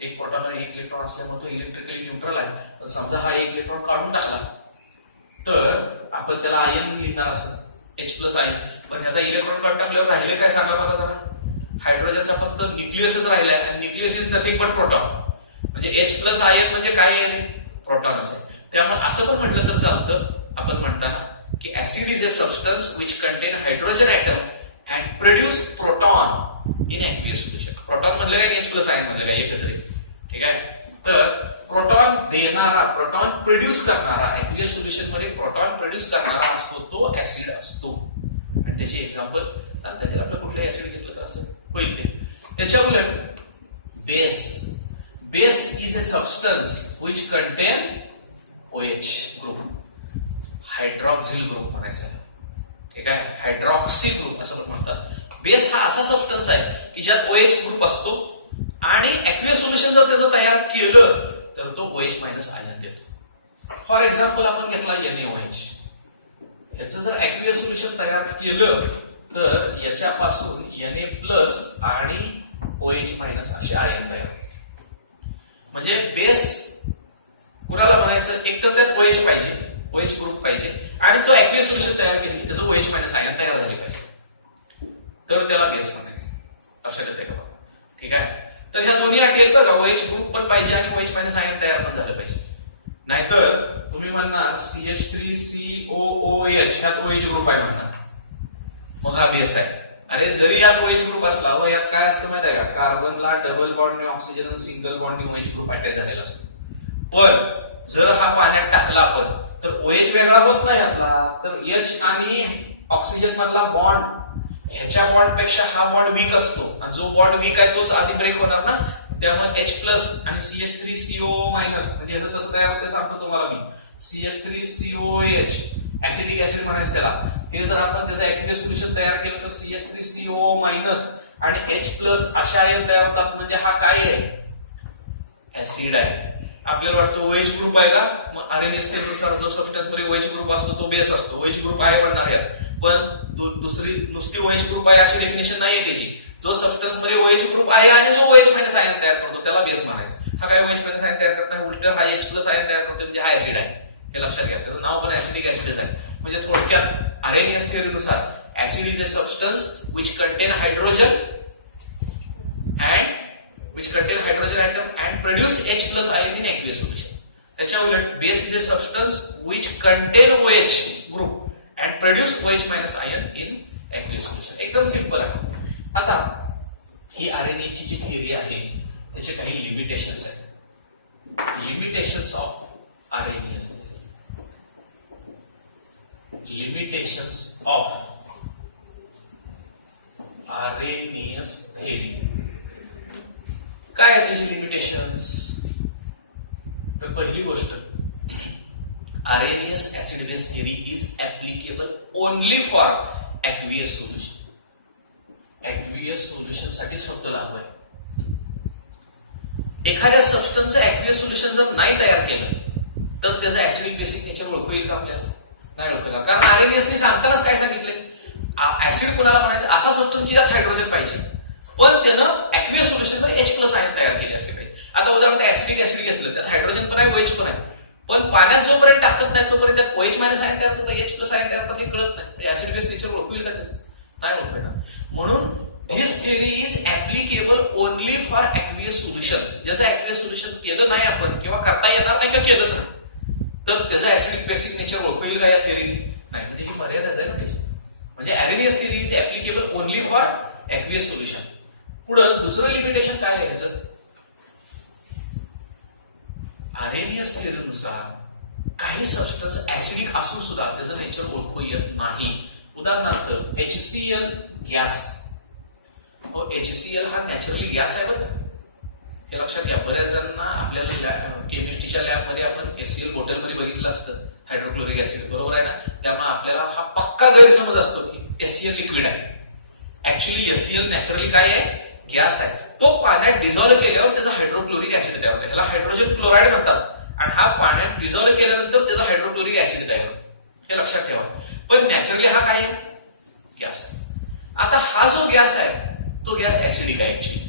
एक प्रोटॉन आणि एक इलेक्ट्रॉन असल्यामुळे तो इलेक्ट्रिकली न्यूट्रल आहे. तर समजा हा एक इलेक्ट्रॉन काढून टाकला तर आपण त्याला आयन लिहिणार असं H प्लस आयन, पण ह्याचा इलेक्ट्रॉन काढून टाकल्यावर राहिले काय सांगा मला जरा. हायड्रोजनचा फक्त न्यूक्लियसच राहिलाय, आणि nucleus is nothing but proton. म्हणजे H प्लस आयन म्हणजे काय आहे, प्रोटॉनच आहे. त्यामुळे असं पण म्हटलं तर चालतं आपण म्हणताना की acid is a substance which contain hydrogen atom and produce proton in aqueous solution. Proton म्हणलं काय आणि H प्लस आयन म्हणलं काय एकच रे, ठीक आहे. तर प्रोटॉन देणारा, प्रोटॉन प्रोड्यूस करणारा, ऍक्वियस सोल्युशन मध्ये प्रोटॉन प्रोड्यूस करणारा असतो तो ऍसिड असतो. आणि त्याचे एक्झाम्पल सांगता येईल आपलं, कुठले ऍसिड घेतलं तर असं होईल ते. त्याच्या उलट base is a substance which content OH group, hydroxyl group म्हणायचा, ठीक आहे. हायड्रॉक्सी ग्रुप असं पण म्हणतात. बेस हा असा सबस्टन्स आहे की ज्यात OH ग्रुप असतो, आणि ऍक्वियस सोल्युशन जर त्याचं तयार केलं तर तो OH मायनस आयन देतो. फॉर एक्झाम्पल आपण घेतला NaOH, ह्याचं जर ऍक्वियस सोल्युशन तयार केलं तर याच्यापासून Na प्लस आणि OH मायनस असे आयन तयार होते. म्हणजे बेस कुणाला म्हणायचं, एक तर त्यात OH पाहिजे, OH ग्रुप पाहिजे, आणि तो ऍक्वियस सोल्युशन तयार केली त्याचं OH मायनस आयन तयार झाले पाहिजे, तर त्याला बेस म्हणायचं. लक्षात येते का, ठीक आहे. तर ह्या दोन्ही अटी आहेत बघा, OH ग्रुप पण पाहिजे आणि OH मायनस आयन तयार पण झालं पाहिजे. नाहीतर तुम्ही म्हणणार CH3COOH ह्यात OH ग्रुप आहे म्हणणार, मग हा बेस आहे. अरे जरी यात OH ग्रुप असला, व यात काय असतं माहिती आहे का, कार्बनला डबल बॉन्डने ऑक्सिजन, सिंगल बॉन्डने OH ग्रुप अटॅच झालेला असतो. पण जर हा पाण्यात टाकला आपण तर OH वेगळा होत नाही यातला, तर H आणि ऑक्सिजन मधला बॉन्ड ह्याच्या बॉन्ड पेक्षा हा बॉन्ड वीक असतो, आणि जो बॉन्ड वीक आहे तोच आधी ब्रेक होणार ना. त्यामुळे H प्लस आणि CH3CO मायनस, म्हणजे याचं कसं तयार होतं सांगतो तुम्हाला मी. CH3COOH ऍसिडिक ऍसिड म्हणायचं त्याला, ते जर आपण त्याचं ऍक्वियस सोल्युशन तयार केलं तर CH3CO मायनस आणि H प्लस अशा आयन तयार होतात. म्हणजे हा काय आहे, ऍसिड आहे. आपल्याला वाटतं OH ग्रुप आहे का, मग आरएनएस नुसार जो सबस्टन्स मध्ये OH ग्रुप असतो तो बेस असतो, OH ग्रुप आहे म्हणणार यात. पण दुसरी नुसती OH ग्रुप आहे अशी डेफिनेशन नाहीये त्याची. जो सबस्टन्स मध्ये OH ग्रुप आहे आणि जो OH मायनस आयन तयार करतो त्याला बेस म्हणायचं. हा काय OH मायनस आयन तयार करत नाही, उलट हा H प्लस आयन तयार करतो, म्हणजे हा ऍसिड आहे. हे लक्षात घ्या, त्याचं नाव पण ऍसिडिक ऍसिडच आहे. म्हणजे थोडक्यात आरएनएस थिअरीनुसार acid is a substance which contain hydrogen and which produce H plus ion in aqueous solution. त्याच्या उलट base is a substance which contain OH group and produce OH minus ion in aqueous solution. एकदम simple आहे. आता ही RNA ची जी theory आहे त्याचे काही limitations आहेत. Limitations of RNA. Limitations of Arrhenius theory. काय आहेत त्याची लिमिटेशन्स? तर पहिली गोष्ट, Arrhenius acid base theory is applicable only for aqueous solution. aqueous solution साठीच फक्त लागू आहे. एखाद्या सबस्टन्सचं aqueous solution जर नाही तयार केलं तर त्याचं ऍसिडिक बेसिक नेचर ओळखू येईल का आपल्याला? नाही ओळखला. कारण Arrheniusने सांगतानाच काय सांगितले, ऍसिड कोणाला म्हणायचं असा सबस्टन्स की ज्यात हायड्रोजन पाहिजे पण त्यानं aqueous सोल्युशन मध्ये H प्लस आयन तयार केले असले पाहिजे. आता उदाहरणार्थ ऍसिड घेतलं त्यात हायड्रोजन पण आहे OH पण आहे, पण पाण्यात जोपर्यंत टाकत नाही तोपर्यंत त्यात OH मायनस आयन तयार होतं, H प्लस आयन तयार होतं हे कळत नाही. ऍसिड बेस नेचर ओळखू येईल का त्याचं? नाही ओळखू येणार. म्हणून this theory is applicable only for aqueous solution. ज्याचं aqueous सोल्युशन केलं नाही आपण किंवा करता येणार नाही किंवा केलंच नाही तर त्याचं ऍसिडिक बेसिक नेचर ओळखू येईल का या थिअरीने? नाही. तर ही मर्यादा जाईल ना त्याची. म्हणजे Arrhenius theory is applicable only for aqueous solution. पुढं दुसरं लिमिटेशन काय आहे याचं? Arrhenius theory नुसार काही सबस्टन्स ऍसिडिक असून सुद्धा त्याचं नेचर ओळखू येत नाही. उदाहरणार्थ HCl गॅस. HCl हा नॅचरली गॅस आहे बरं. हे लक्षात घ्या. बऱ्याच जणांना आपल्याला केमिस्ट्रीच्या लॅबमध्ये आपण HCl बॉटलमध्ये बघितलं असतं हायड्रोक्लोरिक ऍसिड, बरोबर आहे ना. त्यामुळे आपल्याला हा पक्का गैरसमज असतो की HCl लिक्विड आहे. ऍक्च्युअली HCl नॅचरली काय आहे? गॅस आहे. तो पाण्यात डिझॉल्व्ह केल्यावर त्याचा हायड्रोक्लोरिक ऍसिड तयार होतो. ह्याला हायड्रोजन क्लोराईड म्हणतात आणि हा पाण्यात डिझॉल्व्ह केल्यानंतर त्याचा हायड्रोक्लोरिक ऍसिड तयार होतो. हे लक्षात ठेवा. पण नॅचरली हा काय आहे? गॅस आहे. आता हा जो गॅस आहे तो गॅस ऍसिडिक आहे. ऍक्च्युअली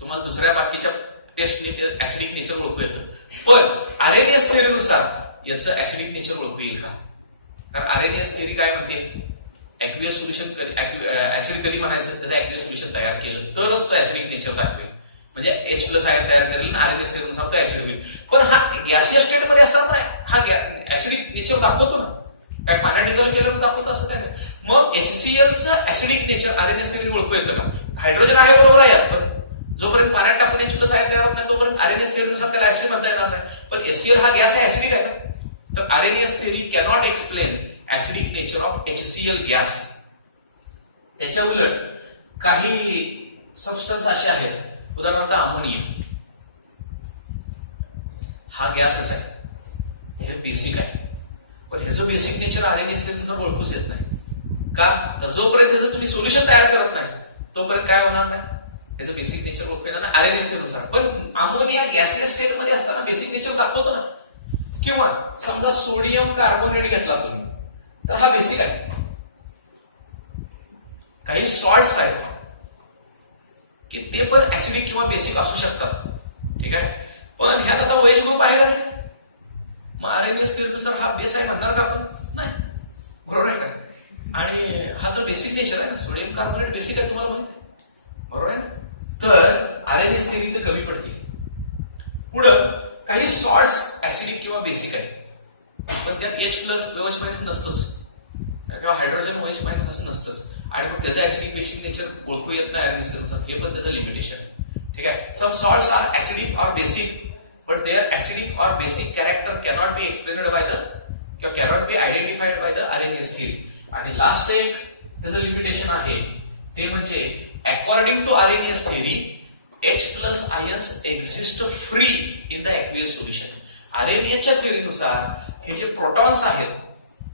तुम्हाला दुसऱ्या बाकीच्या टेस्टने ऍसिडिक नेचर ओळखू येतं, पण Arrhenius theory नुसार याचं ऍसिडिक नेचर ओळखू येईल का? कारण Arrhenius theory काय म्हणते, aqueous सोल्युशन ऍसिड कधी म्हणायचं त्याचं aqueous सोल्युशन तयार केलं तरच तो ऍसिडिक नेचर दाखवेल. म्हणजे H प्लस आयन तयार करेल आणि Arrhenius theory नुसार तो ऍसिड होईल. पण हा गॅसियस स्टेट मध्ये असताना पण हा ऍसिडिक नेचर दाखवतो ना, काय पाण्यात डिझॉल्व्ह केल्यावर दाखवतो असं काय नाही. मग HCl चं ऍसिडिक नेचर Arrhenius theory ओळखू येतं का? हायड्रोजन आहे बरोबर आहे, पण जोपर्यंत पाण्यात टाकून H प्लस आयन तयार होत नाही तोपर्यंत Arrhenius theory नुसार त्याला ऍसिड म्हणता येणार नाही. पण HCl हा गॅस आहे, ऍसिडिक आहे ना. तर Arrhenius theory cannot explain acidic nature of HCl gas. त्याच्या उलट काही सबस्टन्स असे आहेत, उदाहरणार्थ अमोनिया. हा गॅसच आहे, हे बेसिक आहे, पण हे जो बेसिक नेचर Arrhenius theory नुसार ओळखूच येत नाही. का? तर जोपर्यंत त्याचं तुम्ही सोल्युशन तयार करत नाही तोपर्यंत काय होणार नाही, त्याचं बेसिक नेचर ओळखू येणार नाही Arrhenius theory नुसार. पण अमोनिया गॅसियस स्टेट मध्ये असताना बेसिक नेचर दाखवतो ना. किंवा समजा सोडियम कार्बोनेट घेतला तुम्ही तर हा बेसिक आहे. काही सॉल्ट्स आहेत की ते पण ऍसिडिक किंवा बेसिक असू शकतात, ठीक आहे. पण ह्यात आता OH ग्रुप आहे का नाही, मग Arrhenius theory नुसार हा बेस आहे म्हणणार का आपण? नाही, बरोबर आहे का? आणि हा तर बेसिक नेचर आहे ना, सोडियम कार्बोनेट बेसिक आहे, तुम्हाला माहिती आहे, बरोबर आहे ना. तर Arrhenius theory तर कमी पडते. पुढं काही सॉल्ट्स ऍसिडिक किंवा बेसिक आहे पण त्यात H प्लस OH मायनस नसतंच किंवा हायड्रोजन OH मायनस असं नसतंच आणि मग त्याचं ऍसिडिक बेसिक नेचर ओळखू येत नाही Arrhenius theory नुसार. हे पण त्याचं लिमिटेशन, ठीक आहे. Some salts are acidic or basic but their acidic or basic character cannot be explained by the or cannot be identified by the Arrhenius theory. आणि लास्ट एक त्याचं लिमिटेशन आहे ते म्हणजे according to Arrhenius theory H plus ions exist free in the aqueous solution. Arrheniusच्या theory नुसार हे जे protons आहेत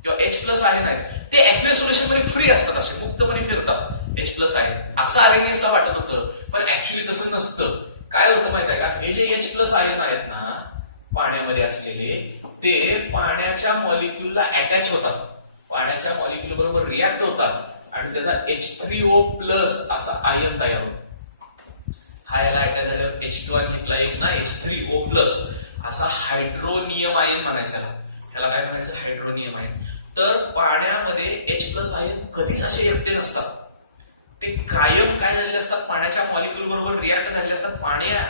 किंवा H plus ion आहेत ते aqueous solution मध्ये फ्री असतात, असे मुक्तपणे फिरतात H plus ion. असं Arrheniusला वाटत होतं, पण ऍक्च्युअली तसं नसतं. काय होतं माहिती आहे का, हे जे H प्लस आयन आहेत ना पाण्यामध्ये असलेले ते पाण्याच्या मॉलिक्यूलला अटॅच होतात, पाण्याच्या मॉलिक्यूल बरोबर रिॲक्ट होतात आणि त्याचा H3O प्लस असा आयन तयार होतो. हा याला अटॅच झाल्यावर H2 आयन घेतला एक ना H3O प्लस असा हायड्रोनियम आयन म्हणायचा. ह्याला काय म्हणायचं, हायड्रोनियम आयन. तर पाण्यामध्ये H प्लस आयन कधीच असे एकटे नसतात, ते कायम काय झालेले असतात, पाण्याच्या मॉलिक्यूल बरोबर रिॲक्ट झालेले असतात.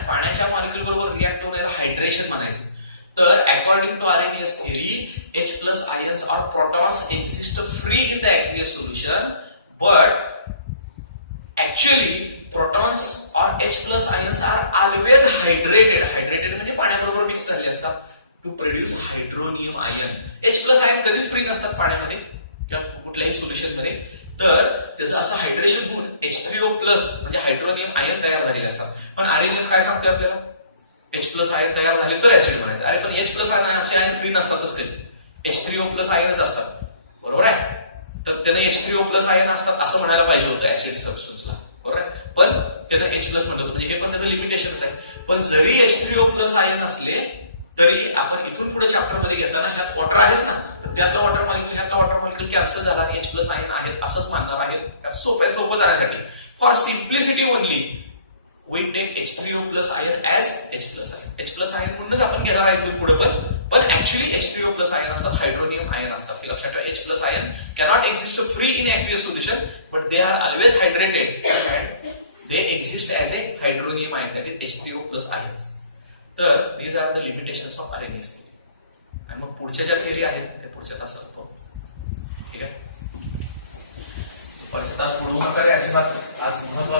पाण्याच्या मॉलिक्यूल बरोबर react ions are always hydrated. Hydrated म्हणजे पाण्याबरोबर मिक्स झाले असतात to produce hydronium ion. H plus ion कधीच फ्री नसतात पाण्यामध्ये किंवा कुठल्याही सोल्युशन मध्ये. तर त्याचं असं हायड्रेशन होऊन H3O प्लस म्हणजे हायड्रोनियम आयन तयार झालेले असतात. पण आरएनएस काय सांगतोय आपल्याला? H प्लस आयन तयार झाले तर ऍसिड बनायचं. अरे पण H प्लस आयन असे आयन फ्री नसतातच कधी. H3O प्लस आयनच असतात. बरोबर आहे. तर त्याने H3O प्लस आयन असतात असं म्हणायला पाहिजे होतं ऍसिड सबस्टन्सला. बरोबर आहे. पण त्यानं H प्लस म्हणत होतं. म्हणजे हे पण त्याचं लिमिटेशनच आहे. पण जरी H3O प्लस आयन असले तरी आपण इथून पुढे चॅप्टर मध्ये घेताना ह्यात वॉटर आहेच ना, तर त्यातला वॉटर मॉलिक्युल ह्यातला वॉटर मॉलिक्युल कॅन्सल झाला आणि H प्लस आयन आहेत असंच मानणार आहेत. सोपं जाण्यासाठी for simplicity only we take H3O plus ion as H plus ion. H plus ion म्हणूनच आपण घेणार आहे इथून पुढे पण ऍक्च्युअली H3O plus ion असतात, हायड्रोनियम आयन असतात. हे लक्षात ठेवा. H plus ion cannot exist free in aqueous solution but they are always hydrated and they exist as a hydronium ion, that is H3O plus ions. तर these are the limitations of RNAs. आणि मग पुढच्या ज्या theory आहेत त्या पुढच्या तासात पाहू. ठीक आहे. पुढच्या तास पुढे अजिबात आज महत्वाचं